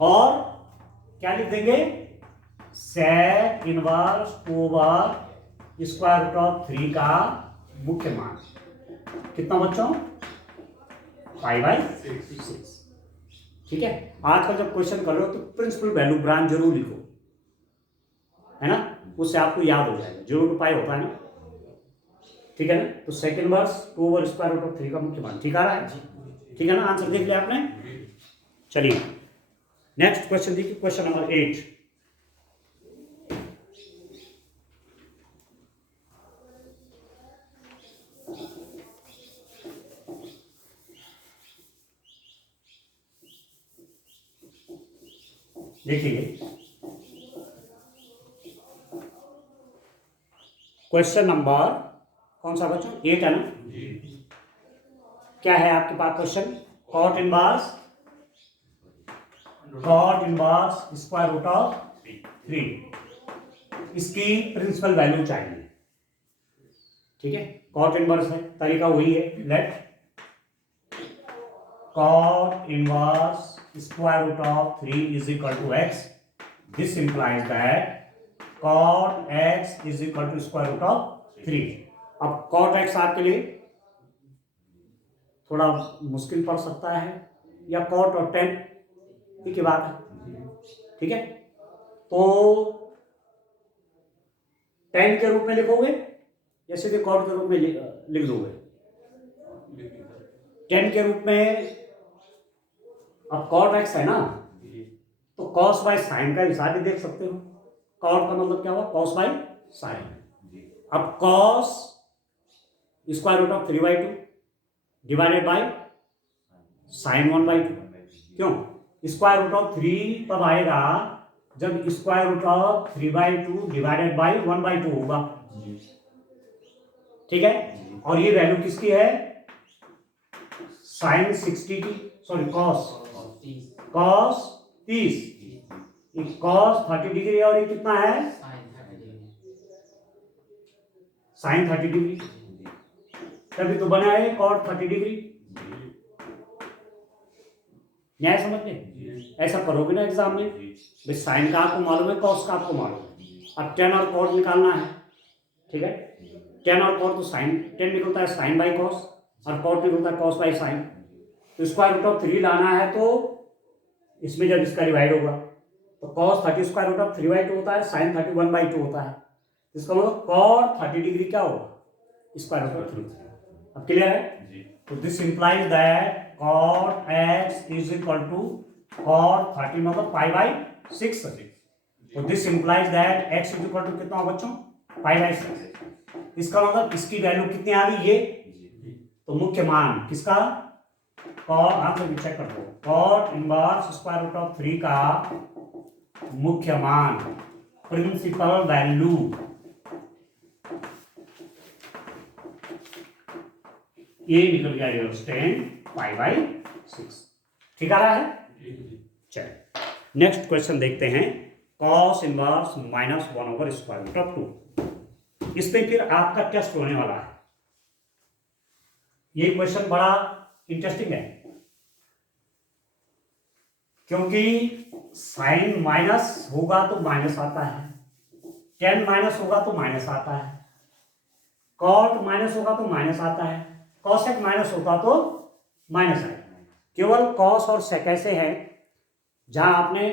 और क्या लिख देंगे? sec इनवर्स 2/√3 का मुख्य मान कितना बच्चों? π/6, ठीक है? आजकल जब क्वेश्चन कर रहे हो तो प्रिंसिपल वैल्यू ब्रांच जरूर लिखो, है ना? उससे आपको याद हो जाएगा, 0 होता है ना, ठीक है ना? तो sec इनवर्स 2/√3 का मुख्य मान, ठीक आ रहा है? ठीक है ना? आंसर देख लिया आपने? चलिए नेक्स्ट क्वेश्चन देखिए, क्वेश्चन नंबर 8। देखिए क्वेश्चन नंबर कौन सा बच्चों? 8 है ना? क्या है आपके पास क्वेश्चन? cot इनवर्स √3, इसकी प्रिंसिपल वैल्यू चाहिए, ठीक है? cot इनवर्स है, तरीका वही है। Let cot inverse √3 is equal to x। This implies that cot x is equal to √3। अब cot x आपके लिए थोड़ा मुश्किल पड़ सकता है, या कॉट और टेन एक ही बात है, ठीक है। तो टेन के रूप में लिखोगे या सीधे कॉट के रूप में लिख दोगे? टेन के रूप में। अब कॉट एक्स है ना, तो कॉस बाय साइन का हिसाब भी देख सकते हो। कॉट का मतलब क्या हुआ? Cos by sine. अब cos square root of 3/2 divided by sine 1/2। क्यों? स्क्वायर रूट ऑफ 3 कब आएगा? जब square root of 3/2 divided by 1/2 होगा, ठीक है। और ये वैल्यू किसकी है? साइन 60 की, सॉरी कॉस 30, कॉस 30 डिग्री, और ये कितना है? Sine 30 degree. तभी तो बना है कॉट 30 डिग्री। न्याय समझ गए? ऐसा करोगे ना एग्जाम में, भाई साइन का आपको मालूम है, कॉस का आपको मालूम है, अब टेन और कॉट निकालना है, ठीक है। टेन और कॉट तो साइन, टेन निकलता है साइन बाई कॉस और कॉट निकलता है कॉस बाई साइन। तो स्क्वायर रूट ऑफ 3 लाना है, तो इसमें जब इसका डिवाइड होगा तो कॉस 30 स्क्वायर रूट ऑफ 3/2 होता है, साइन 30 1/2 होता है। इसका मतलब कॉट 30 डिग्री क्या होगा? Square root of 3। अब क्लियर है? तो this implies that cot x is equal to cot 30 मतलब π/6। तो this implies that x is equal to कितना होगा बच्चों? π/6। इसका मतलब इसकी वैल्यू कितनी आ रही? ये तो मुख्य मान किसका? कॉट, आप लोग चेक कर दो, cot inverse square root of 3 का मुख्य मान, प्रिंसिपल वैल्यू, ये निकल गया योर स्टैंड π/6। ठीक आ रहा है? चलिए नेक्स्ट क्वेश्चन देखते हैं। कॉस इनवर्स -1/स्क्वायर रूट ऑफ 2। इसमें फिर आपका टेस्ट होने वाला है। ये क्वेश्चन बड़ा इंटरेस्टिंग है, क्योंकि साइन माइनस होगा तो माइनस आता है, टेन माइनस होगा तो माइनस आता है, कॉट माइनस होगा तो माइनस आता है, कॉसेक माइनस होगा तो माइनस आएगा। केवल कॉस और सेक ऐसे हैं जहां आपने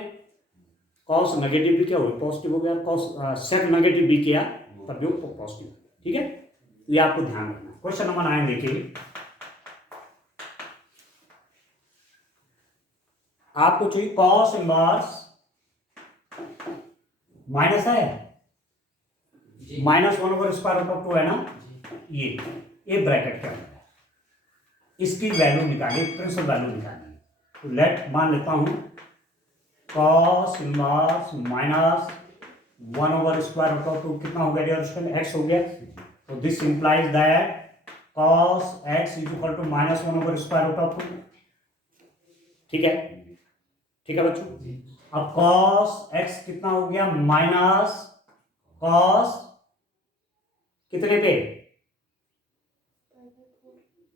कॉस नेगेटिव भी किया वो पॉजिटिव हो गया, कॉस सेक नेगेटिव भी किया तब भी वो पॉजिटिव। ठीक है, ये आपको ध्यान रखना है। क्वेश्चन नंबर 9 देखिए, आपको चाहिए कॉस इनवर्स माइनस है, -1/स्क्वायर रूट ऑफ 2 है ना, ये ब्रैकेट के अंदर है, इसकी वैल्यू निकालिए, प्रिंसिपल वैल्यू निकालिए। तो लेट मान लेता हूं कॉस इनवर्स -1/स्क्वायर रूट ऑफ 2 कितना हो गया डियर स्टूडेंट? एक्स हो गया। तो this implies that cos x is equal to -1/स्क्वायर रूट ऑफ 2। ठीक है, ठीक है बच्चों। अब कॉस एक्स कितना हो गया? माइनस कॉस कितने पे?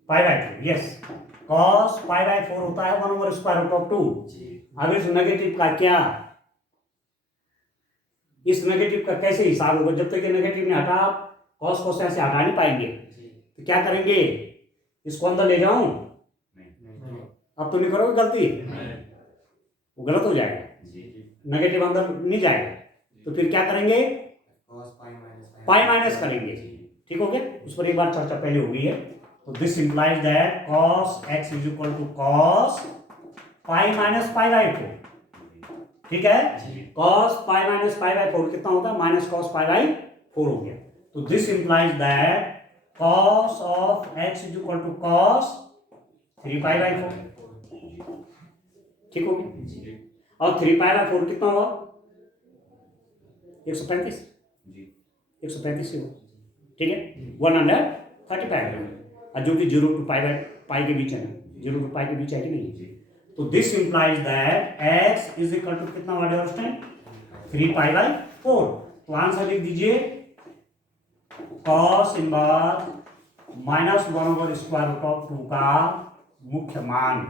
π/2। यस, कॉस π/4 होता है 1/स्क्वायर रूट ऑफ 2। अब इस नेगेटिव का क्या, इस नेगेटिव का कैसे हिसाब होगा? जब तक ये नेगेटिव नहीं हटा, कॉस को से हटा नहीं पाएंगे। तो क्या करेंगे? इसको अंदर ले जाऊं? अब तो नहीं करोगे गलती, वो गलत हो जाएगा, नेगेटिव अंदर नहीं जाएगा। तो फिर क्या करेंगे? पाई माइनस करेंगे। ठीक हो गया, उस पर एक बार चर्चा पहले हो गई है। तो this implies that cos x is equal to cos pi minus π/4। ठीक है, कॉस पाई माइनस π/4 कितना होता है? माइनस कॉस π/4 हो गया। तो this implies that cos of x is equal to cos 3π/4। ठीक हो गया। और 3π/4 कितना हुआ? 135 ही हो। ठीक है, 135 और जो कि 0 to पाई के बीच है ना, 0 to पाई के बीच है कि नहीं? तो this implies that x is equal to कितना हुआ डियर स्टूडेंट? 3π/4। तो आंसर लिख दीजिए, cos इनवर्स -1/स्क्वायर रूट ऑफ 2 का मुख्य मान,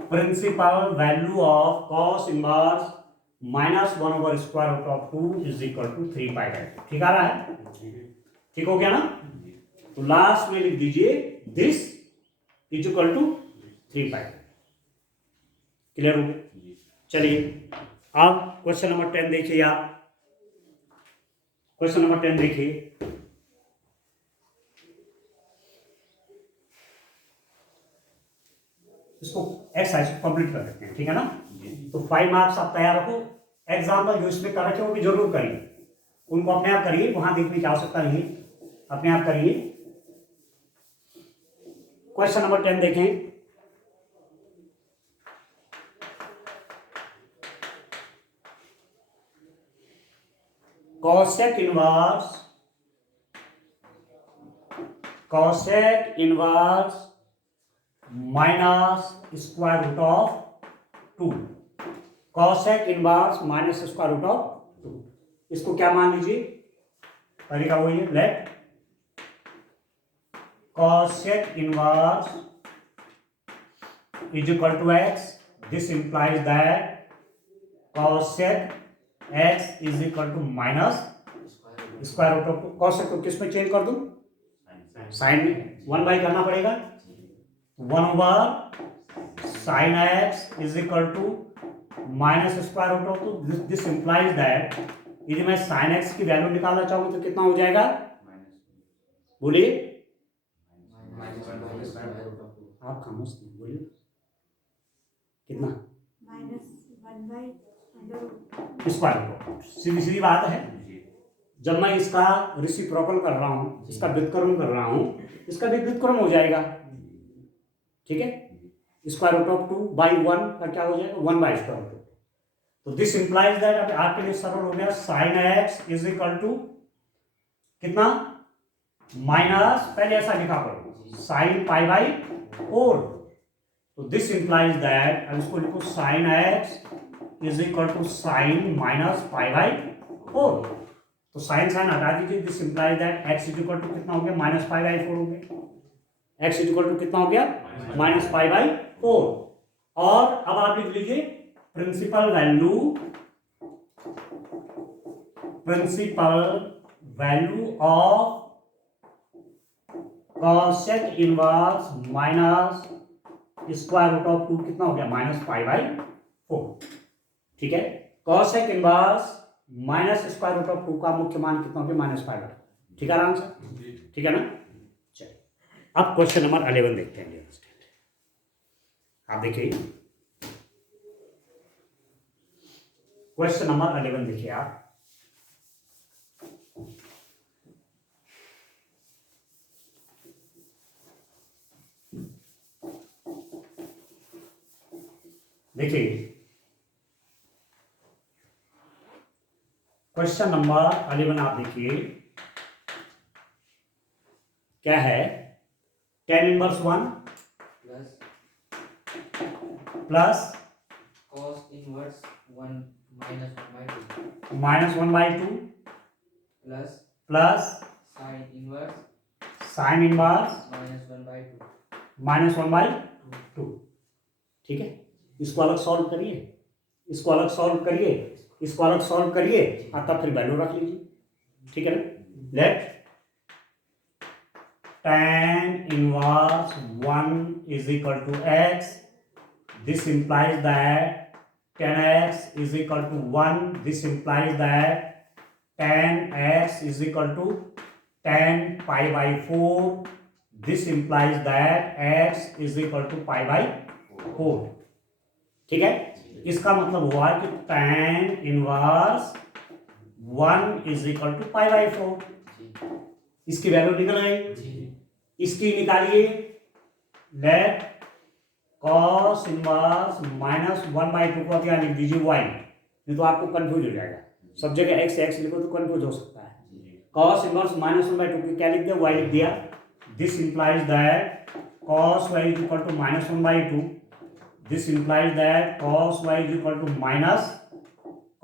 principal value of cos inverse -1/स्क्वायर root of 2 is equal to 3π/4। ठीक आ रहा है? ठीक हो गया ना? तो लास्ट में लिख दीजिए this is equal to 3 pi. Clear हो? चलिए अब क्वेश्चन नंबर 10 देखिए आप। क्वेश्चन नंबर 10 देखिए। इसको एक्सरसाइज कंप्लीट कर देते हैं, ठीक है ना? तो 5 मार्क्स आप तैयार रखो। एग्जाम्पल जो इसमें कर रखे वो भी जरूर करिए, उनको अपने आप करिए, वहां देखने की आवश्यकता नहीं, अपने आप करिए। क्वेश्चन नंबर 10 देखें। cosec inverse minus square root of 2। cosec inverse minus square root of 2, इसको क्या मान लीजिए? तरीका वही है, late cosec inverse is equal to x। this implies that cosec x is equal to minus square root of 2। cosec को किस में चेंज कर दूं? साइन में। 1 करना पड़ेगा, 1 sine x is equal to minus square root of 2। This implies that यदि मैं साइन एक्स की वैल्यू निकालना चाहूँ तो कितना हो जाएगा? बोलिए, आप खामोश नहीं, बोलिए कितना? Square root. सीधी सीधी बात है। जब मैं इसका रेसिप्रोकल कर रहा हूं, इसका व्युत्क्रम कर रहा हूं, इसका भी व्युत्क्रम हो जाएगा, ठीक है? स्क्वायर रूट ऑफ 2 बाई 1 का क्या हो जाएगा? 1 बाई स्क्वायर रूट। तो दिस इंप्लाइज दैट आपके लिए सरल हो गया, sine x is equal to कितना? माइनस, पहले ऐसा लिखा पड़ेगा, साइन पाई बाई 4। तो दिस इंप्लाइज दैट, अब इसको लिखो, sine x is equal to sine minus pi by 4। तो साइन साइन हटा दीजिए। This implies that x is equal to कितना हो गया? माइनस पाई बाई 4 हो गया। एक्स इज इक्वल टू कितना हो गया? Minus pi by 4। और अब आप लिख लीजिए principal value of cosec inverse minus square root of 2 कितना हो गया? माइनस पाई बाई 4, ठीक है? cosec inverse minus square root of 2 का मुख्य मान कितना हो गया? Minus pi by. ठीक है आराम से, ठीक है ना? चलिए अब क्वेश्चन नंबर 11 देखते हैं। आप देखिए क्वेश्चन नंबर 11 देखिए आप। देखिए क्वेश्चन नंबर 11 आप देखिए क्या है? tan inverse 1 plus cos inverse 1 minus 1 by 2 plus sign inverse minus 1 by 2, ठीक है? इसको अलग सॉल्व करिए, इसको अलग सॉल्व करिए, इसको अलग सॉल्व करिए, और तब फिर वैल्यू रख लीजिए, ठीक है ना? Let tan inverse 1 is equal to x। This implies that tan x is equal to 1। this implies that tan x is equal to tan pi by 4। this implies that x is equal to pi by 4, ठीक है? इसका मतलब हुआ कि tan inverse 1 is equal to pi by 4। इसकी वैल्यू निकल गई, इसकी निकालिए। Let cos inverse minus 1 by 2 का क्या लिख दीजिए? y, नहीं तो आपको कंफ्यूज हो जाएगा। सब जगह x लिखो तो कंफ्यूज हो सकता है। cos इनवर्स माइनस 1 बाई 2 की क्या लिख दिया? y लिख दिया। This implies that cos y is equal to minus 1 by 2। This implies that cos y is equal to minus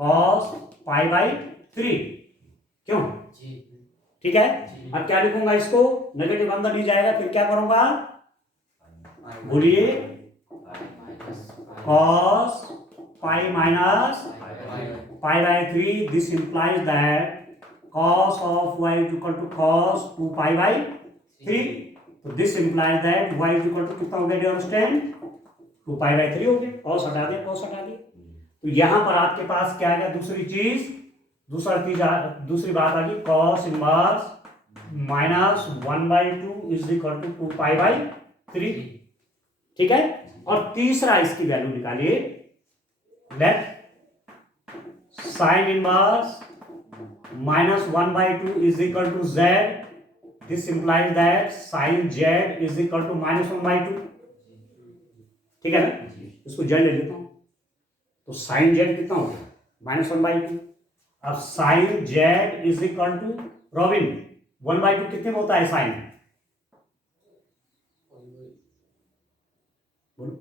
cos pi by 3। क्यों? ठीक है? अब क्या लिखूंगा? इसको नेगेटिव अंदर नहीं जाएगा, फिर क्या करूंगा? बोलिए, cos pi minus pi by 3। this implies that cos of y is equal to cos 2 pi by 3। तो this implies that y is equal to कितना हो गया डियर स्टूडेंट 2π/3 हो गया। cos हटा दिया, cos हटा दिया। तो यहां पर आपके पास क्या आ गया, दूसरी चीज, दूसरी बात आ गई cos inverse -1/2 is equal to 2π/3। ठीक है। और तीसरा इसकी वैल्यू निकालिए, let sin inverse -1/2 is equal to z. This implies that sin z is equal to -1/2। ठीक है ना, इसको z ले लेता हूं, तो sin z कितना हो गया -1/2। अब sin z is equal to रॉबिन 1/2 कितने में होता है sin? बोलो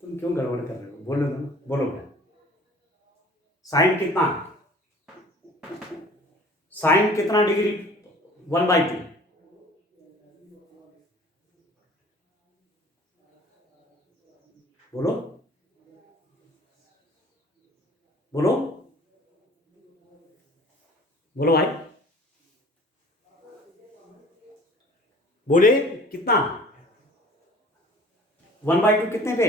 तुम क्यों गड़बड़ कर रहे हो, बोलो तुम, बोलो क्या साइन कितना, साइन कितना डिग्री 1/2? बोलो बोलो बोलो भाई, बोले कितना 1/2 कितने पे?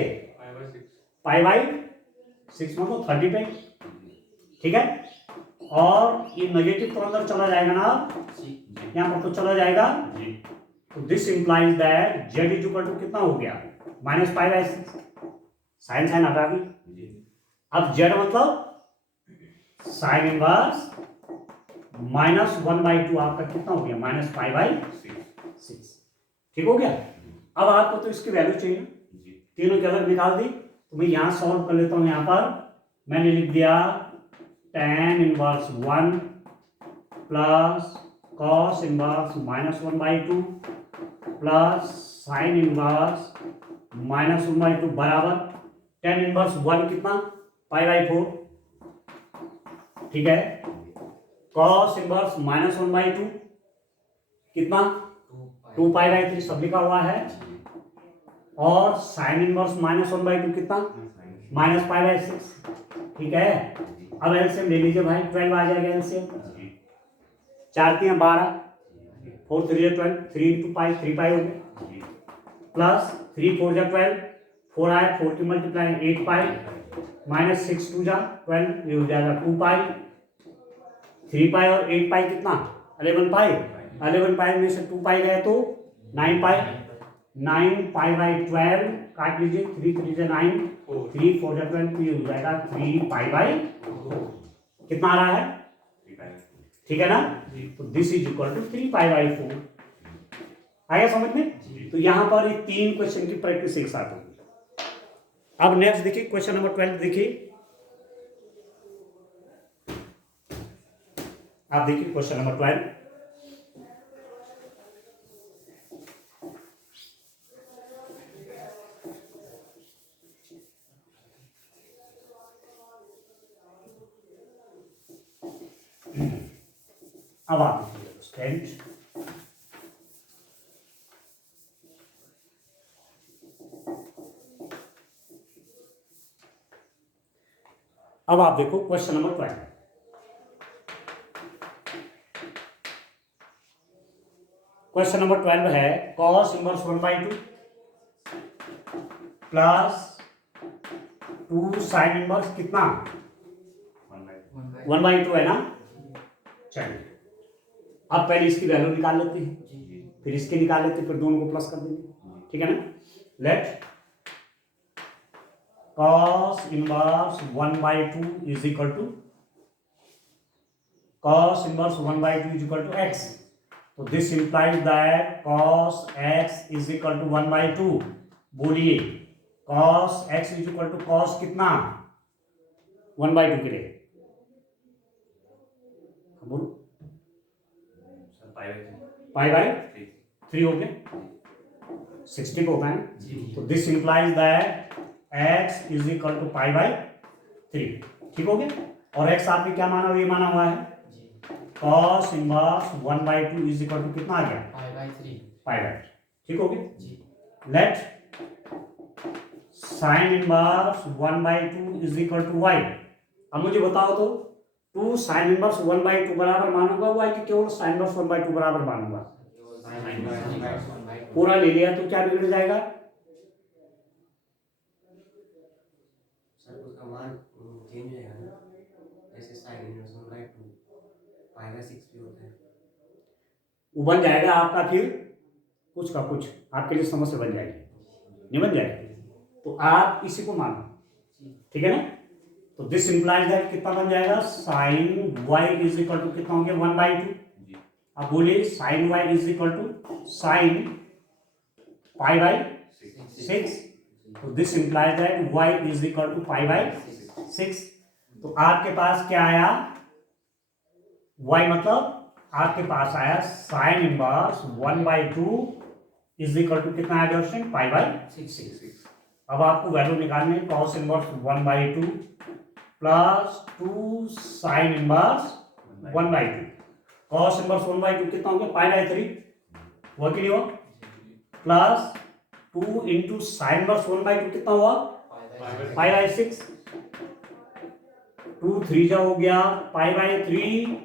π/6 मतलब 30 पे। ठीक है। और ये नेगेटिव तो अंदर चला जाएगा ना, यहां पर तो चला जाएगा। तो this implies that z is equal to कितना हो गया -π/6। साइन साइन हटा दी। अब z मतलब साइन इनवर्स -1/2 आपका कितना हो गया -π/6। ठीक हो गया। अब आपको तो इसकी वैल्यू चाहिए ना, तीनों की अलग निकाल दी। तो मैं यहां सॉल्व कर लेता हूं। यहां पर मैंने लिख दिया tan inverse 1 plus cos inverse -1/2 plus sin inverse -1/2 बराबर tan इनवर्स 1 कितना π/4। ठीक है। cos इनवर्स -1/2 कितना 2π/3 सब लिखा हुआ है। और sin इनवर्स -1/2 कितना -π/6। ठीक है। अब एलसीएम ले लीजिए भाई, 12 आ जाएगा एलसीएम। 4 3 12, 4 3 12, 3 × π 3π हो गया, प्लस 3 4 12, 4 आया, 4 की मल्टीप्लाई 8π, -6 2 12, ये हो जाएगा 2π। 3π और 8π कितना 11π। 11π में से 2π गए तो 9π। 9π/12 काट लीजिए, 3 3 से 9, 3 4 से 12, तो हो जाएगा 3π/4। कितना आ रहा है? ठीक है ना। तो दिस इज इक्वल टू 3π/4। आया समझ में? तो यहां पर ये 3 क्वेश्चन की प्रैक्टिस एक साथ होगी। अब नेक्स्ट देखिए, क्वेश्चन नंबर 12 देखिए। आप देखिए क्वेश्चन नंबर 12। अब आप देखिए स्टूडेंट, अब आप देखो क्वेश्चन नंबर 12। क्वेश्चन नंबर 12 है cos inverse 1/2 plus 2 sine inverse कितना 1/2 है ना। चलिए अब पहले इसकी वैल्यू निकाल लेते हैं, फिर इसकी निकाल लेते हैं, फिर दोनों को प्लस कर देंगे। ठीक है ना। Let cos inverse 1/2 is equal to cos inverse 1/2 is equal to x। तो this implies that cos x is equal to 1/2। बोलिए cos x is equal to cos कितना 1/2 के लिए बोलो π/3 हो गया, 60 को होता है। तो this implies that x is equal to π/3। ठीक हो गया। और x आपने क्या माना, ये माना हुआ है cos inverse 1/2 is equal to कितना आ गया π/3। ठीक हो गया। Let sin inverse 1/2 is equal to y। अब मुझे बताओ तो 2 साइन इनवर्स 1/2 बराबर मानूंगा y कि केवल साइन इनवर्स 1/2 बराबर मानूंगा? पूरा ले लिया तो क्या बिगड़ जाएगा? सर उसका मान चेंज हो जाएगा ना, जैसे साइन इनवर्स 1/2 π/6 भी होता है। वो बन जाएगा आपका फिर कुछ का कुछ, आपके लिए समस्या बन जाएगी, नहीं बन जाएगी? तो आप इसी को मानो, ठीक है ना? तो दिस इंप्लाइज दैट कितना बन जाएगा? Sine y is equal to कितना हो गया? 1/2। अब बोलिए sine y is equal to sine π/6। तो this implies that y is equal to π/6। तो आपके पास क्या आया? y मतलब आपके पास आया sine inverse 1/2 is equal to कितना आया क्वेश्चन? π/6। अब आपको वैल्यू निकालनी है cos inverse 1/2 plus 2 sine inverse 1/2। Cos inverse 1/2 कितना हो गया? π/3 हुआ कि नहीं हुआ? प्लस 2 इंटू साइन इनवर्स 1/2 कितना हुआ? π/6। 2 3 जा हो गया π/3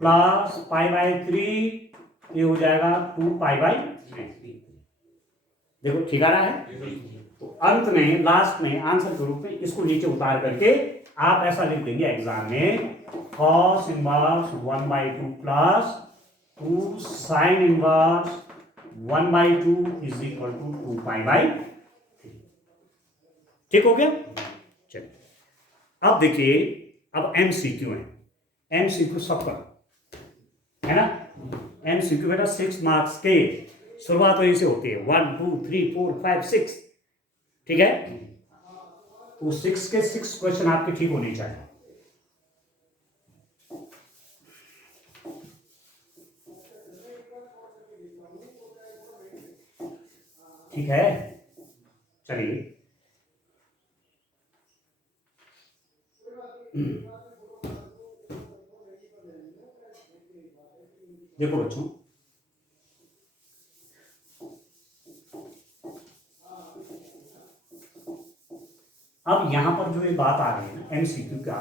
प्लस π/3, ये हो जाएगा 2π/3। देखो ठीक आ रहा है? तो अंत में लास्ट में आंसर के रूप में इसको नीचे उतार करके आप ऐसा लिख देंगे एग्जाम में cos inverse 1/2 plus 2 sine inverse 1/2 is equal to 2π/3। ठीक हो गया? चलिए अब देखिए, अब MCQ है। MCQ सबका है ना? MCQ बेटा 6 मार्क्स के शुरुआत वहीं से होती है, 1 2 3 4 5 6, ठीक है? तो 6 के 6 क्वेश्चन आपके ठीक होने चाहिए। ठीक है, चलिए देखो बच्चों, अब यहां पर जो ये बात आ रही है ना MCQ का,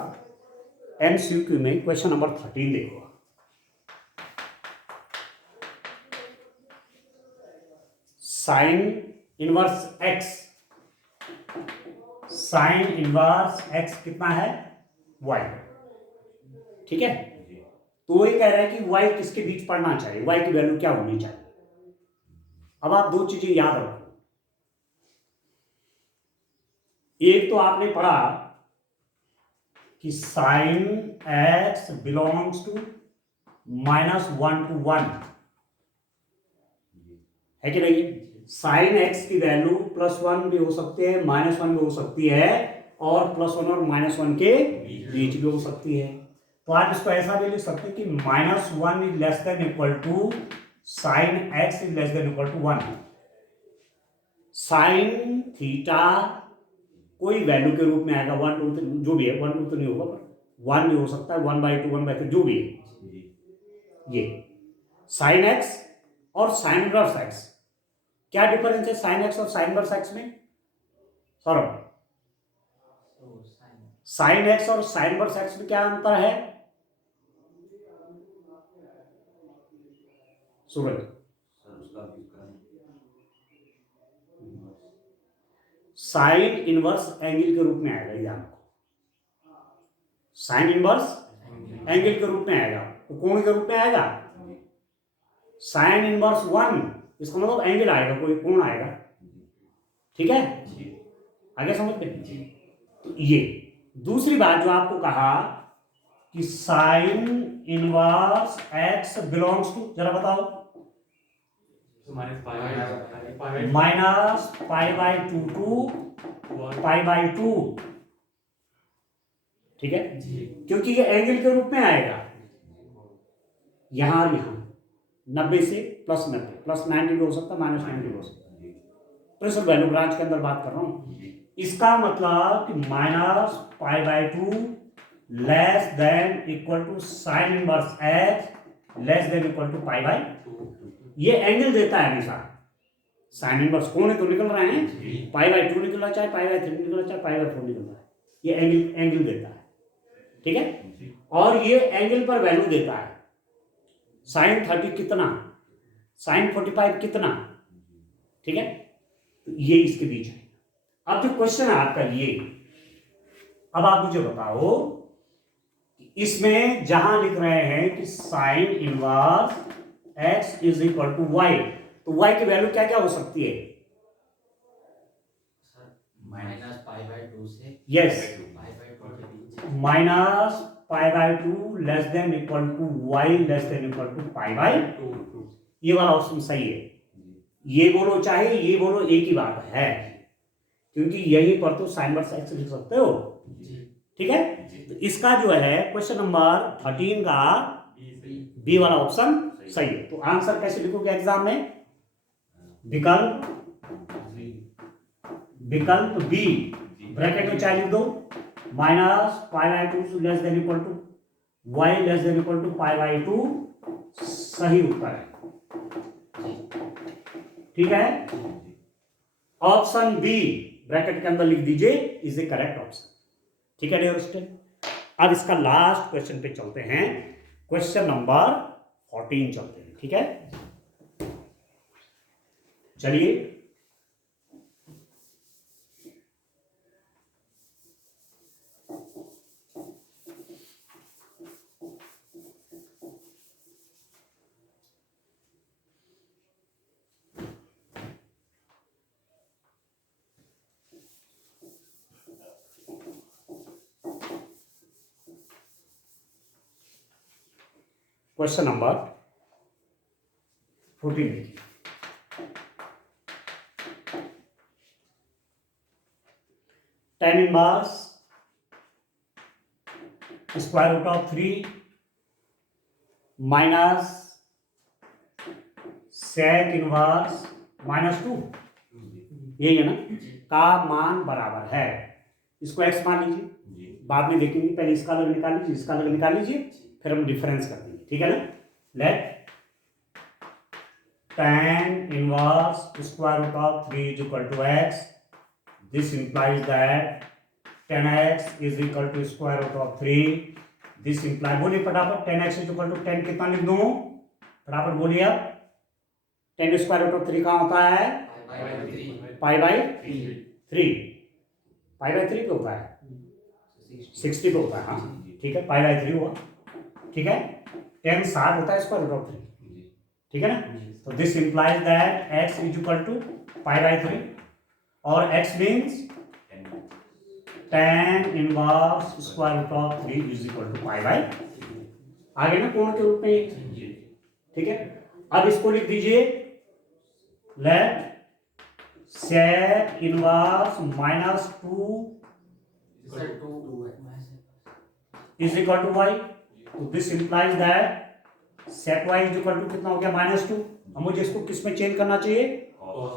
MCQ में क्वेश्चन नंबर 13 देखो। Sign inverse x, sign inverse x कितना है? y, ठीक है? तो वो ये कह रहा है कि y किसके बीच पढ़ना चाहिए, y की वैल्यू क्या होनी चाहिए। अब आप दो चीजें याद रखो। एक तो आपने पढ़ा कि sine x belongs to -1 to 1, है कि नहीं? साइन x की वैल्यू +1 भी हो सकती है, -1 भी हो सकती है, और +1 और -1 के बीच भी हो सकती है। तो आप इसको ऐसा भी लिख सकते हैं कि -1 is less than equal to sine x is less than equal to 1। Sine theta कोई वैल्यू के रूप में आएगा, 1 2 3 जो भी है, 1 2 तो नहीं होगा, 1 भी हो सकता है, 1/2 1/3 जो भी है। ये साइन x और साइन इनवर्स x, क्या डिफरेंस है साइन x और साइन इनवर्स x में? सौरभ, साइन x और साइन इनवर्स x में क्या अंतर है? सूरज, सर उसका साइन इनवर्स एंगल के रूप में आएगा, ये आपको साइन इनवर्स एंगल के रूप में आएगा, वो कोण के रूप में आएगा। साइन इनवर्स 1 इसका मतलब एंगल आएगा, कोई कोण आएगा, ठीक है? आगे समझ गए? तो ये दूसरी बात जो आपको कहा कि sine inverse x belongs to, जरा बताओ, -π/2 टू π/2, ठीक है? क्योंकि ये एंगल के रूप में आएगा, यहां और यहां 90 से +90, +90 भी हो सकता है, -90 भी हो सकता है। प्रिंसिपल वैल्यू ब्रांच के अंदर बात कर रहा हूं। इसका मतलब कि -π/2 less than equal to sine inverse x less than equal to π/2। ये एंगल देता है हमेशा। साइन इनवर्स कोण तो निकल रहे हैं, π/2 निकल रहा है, चाहे π/3 निकल रहा है, चाहे π/4 निकल रहा है, ये एंगल देता है, ठीक है। और ये एंगल पर वैल्यू देता है, sin 30 कितना, sin 45 कितना, ठीक है। तो ये इसके बीच है। अब जो क्वेश्चन है आपका ये, अब आप मुझे बताओ इसमें जहां लिख रहे हैं कि sine inverse x is equal to Y, तो y की वैल्यू क्या क्या हो सकती है? सर माइनस पाई बाय 2 से यस, पाई बाय 2 के बीच minus pi by 2 less than equal to y less than equal to pi by 2। ये वाला ऑप्शन सही है। ये बोलो चाहे ये बोलो, एक ही बात है, क्योंकि यहीं पर तो साइन इनवर्स x लिख सकते हो, ठीक है। तो इसका जो है क्वेश्चन नंबर 13 का बी वाला ऑप्शन सही है। तो आंसर कैसे लिखोगे एग्जाम में? विकल्प बी, ब्रैकेट में चाहे लिख दो, minus pi by 2 less than equal to y less than equal to pi by 2 सही उत्तर है, ठीक है। ऑप्शन बी ब्रैकेट के अंदर लिख दीजिए इज द करेक्ट ऑप्शन, ठीक है डियर स्टूडेंट। अब इसका लास्ट क्वेश्चन पे चलते हैं, क्वेश्चन नंबर 14 चलते हैं, ठीक है। चलिए क्वेश्चन नंबर 14 देखिए। tan inverse square root of 3 minus sec inverse -2, यही है ना, का मान बराबर है, इसको x मान लीजिए, बाद में देखेंगे, पहले इसका अलग निकाल लीजिए, इसका अलग निकाल लीजिए, फिर हम डिफरेंस कर देंगे, ठीक है ना। Let tan inverse square root of 3 is equal to x, this implies that tan x is equal to square root of 3, this implies, बोलिए फटाफट, tan x is equal to 10 कितना लिख दूं, फटाफट बोलिए अब, 10 स्क्वायर रूट ऑफ 3 कहाँ होता है? पाई बाय 3, पाई बाय 3 पे होता है, 60 पे होता है, हाँ ठीक है, पाई बाय 3 हुआ, ठीक है। 10 60 होता है स्क्वायर रूट ऑफ 3, ठीक है ना। तो this implies that x is equal to pi by 3 और x means tan inverse square root of 3 is equal to pi by, आगे ना कोण के रूप में, ठीक है। अब इसको लिख दीजिए, लेट sec इनवर्स -2 सर 2 इज इक्वल टू वाई, तो this implies that sec y is equal to कितना हो गया -2। अब मुझे इसको किस में चेंज करना चाहिए?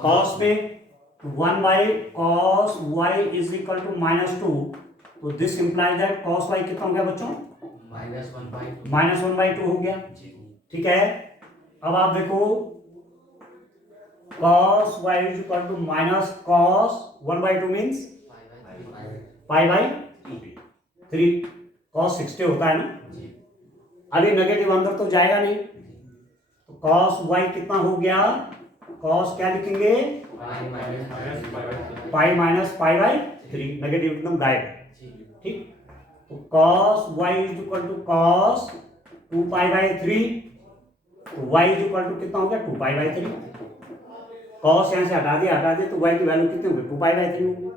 cos में, 1 by cos y is equal to -2, तो this implies that cos y कितना हो गया बच्चों? -1/2 हो गया, ठीक है। अब आप देखो cos y is equal to minus cos 1/2 means pi by 3, cos 60 होता है ना। अभी नेगेटिव अंदर तो जाएगा नहीं, तो cos y कितना हो गया? cos क्या लिखेंगे? Pi minus pi by 3, negative एकदम गायब, ठीक। तो cos y is equal to cos 2 pi by 3, तो y इज इक्वल टू कितना हो गया? 2 पाई बाय 3। cos यहाँ से हटा दिया तो y की वैल्यू कितनी होगी? 2 पाई बाय 3 होगी।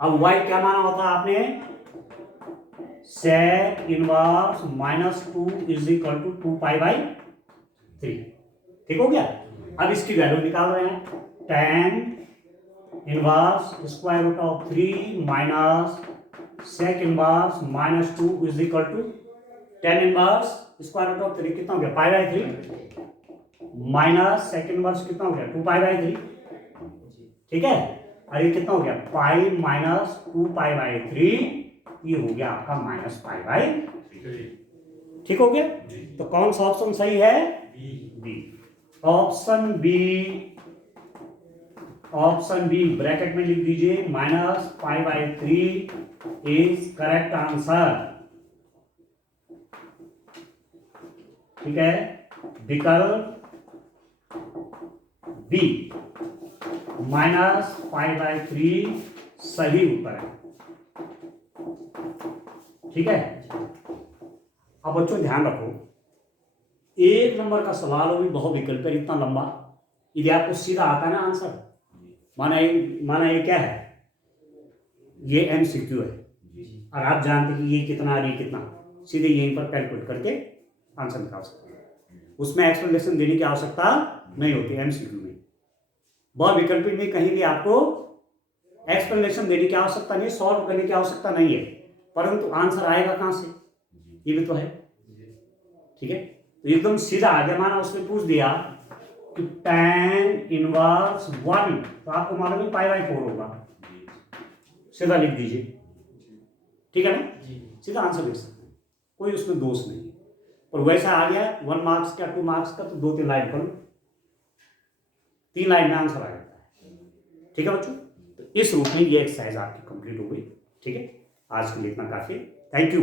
अब y क्या माना होता है आपने? sec inverse -2 is equal to 2 pi by 3, ठीक हो गया। अब इसकी वैल्यू निकाल रहे हैं, tan inverse square root of 3 minus sec inverse -2 is equal to tan inverse square root of 3 कितना हो गया? Pi by 3 minus sec inverse कितना हो गया? 2 पाई बाय 3, ठीक है। और ये कितना हो गया? पाई माइनस 2 पाई बाय 3, ये हो गया आपका माइनस पाई बाय 3, ठीक हो गया। तो कौन सा ऑप्शन सही है? B, option B, option B bracket में लिख दीजिए, minus pi by 3 is correct answer. ठीक है, विकल्प बी -π/3 सही उत्तर है। ठीक है, अब बच्चों ध्यान रखो, एक नंबर का सवाल हो भी बहुत विकल्प है इतना लंबा, यदि आपको सीधा आता है ना आंसर, माना ये क्या है, ये MCQ है और आप जानते कि ये कितना और ये कितना, सीधे यहीं पर कैलकुलेट करके आंसर निकाल सकते हैं। उसमें एक्सप्लेनेशन देने की आवश्यकता नहीं होती MCQ में। वह विकल्प में कहीं भी आपको एक्सप्लेनेशन देने की आवश्यकता नहीं, सॉल्व करने की आवश्यकता नहीं है, परंतु आंसर आएगा कहां से, ये भी तो है। ठीक है, तो एकदम सीधा आ गया। माना उसने पूछ दिया कि tan इनवर्स 1, तो आपको मालूम है π/4 होगा, सीधा लिख दीजिए। ठीक है ना, सीधा आंसर लिख सकते हैं, कोई उसमें दोष नहीं है। और वैसा आ गया 1 मार्क्स का 2 मार्क्स का, तो 2-3 लाइन पढ़ो, 3 लाइन में आंसर आ जाता है। ठीक है बच्चों, तो इस रूप में ये एक्सरसाइज आपकी कंप्लीट हो गई। ठीक है, आज के लिए इतना काफी। Thank you.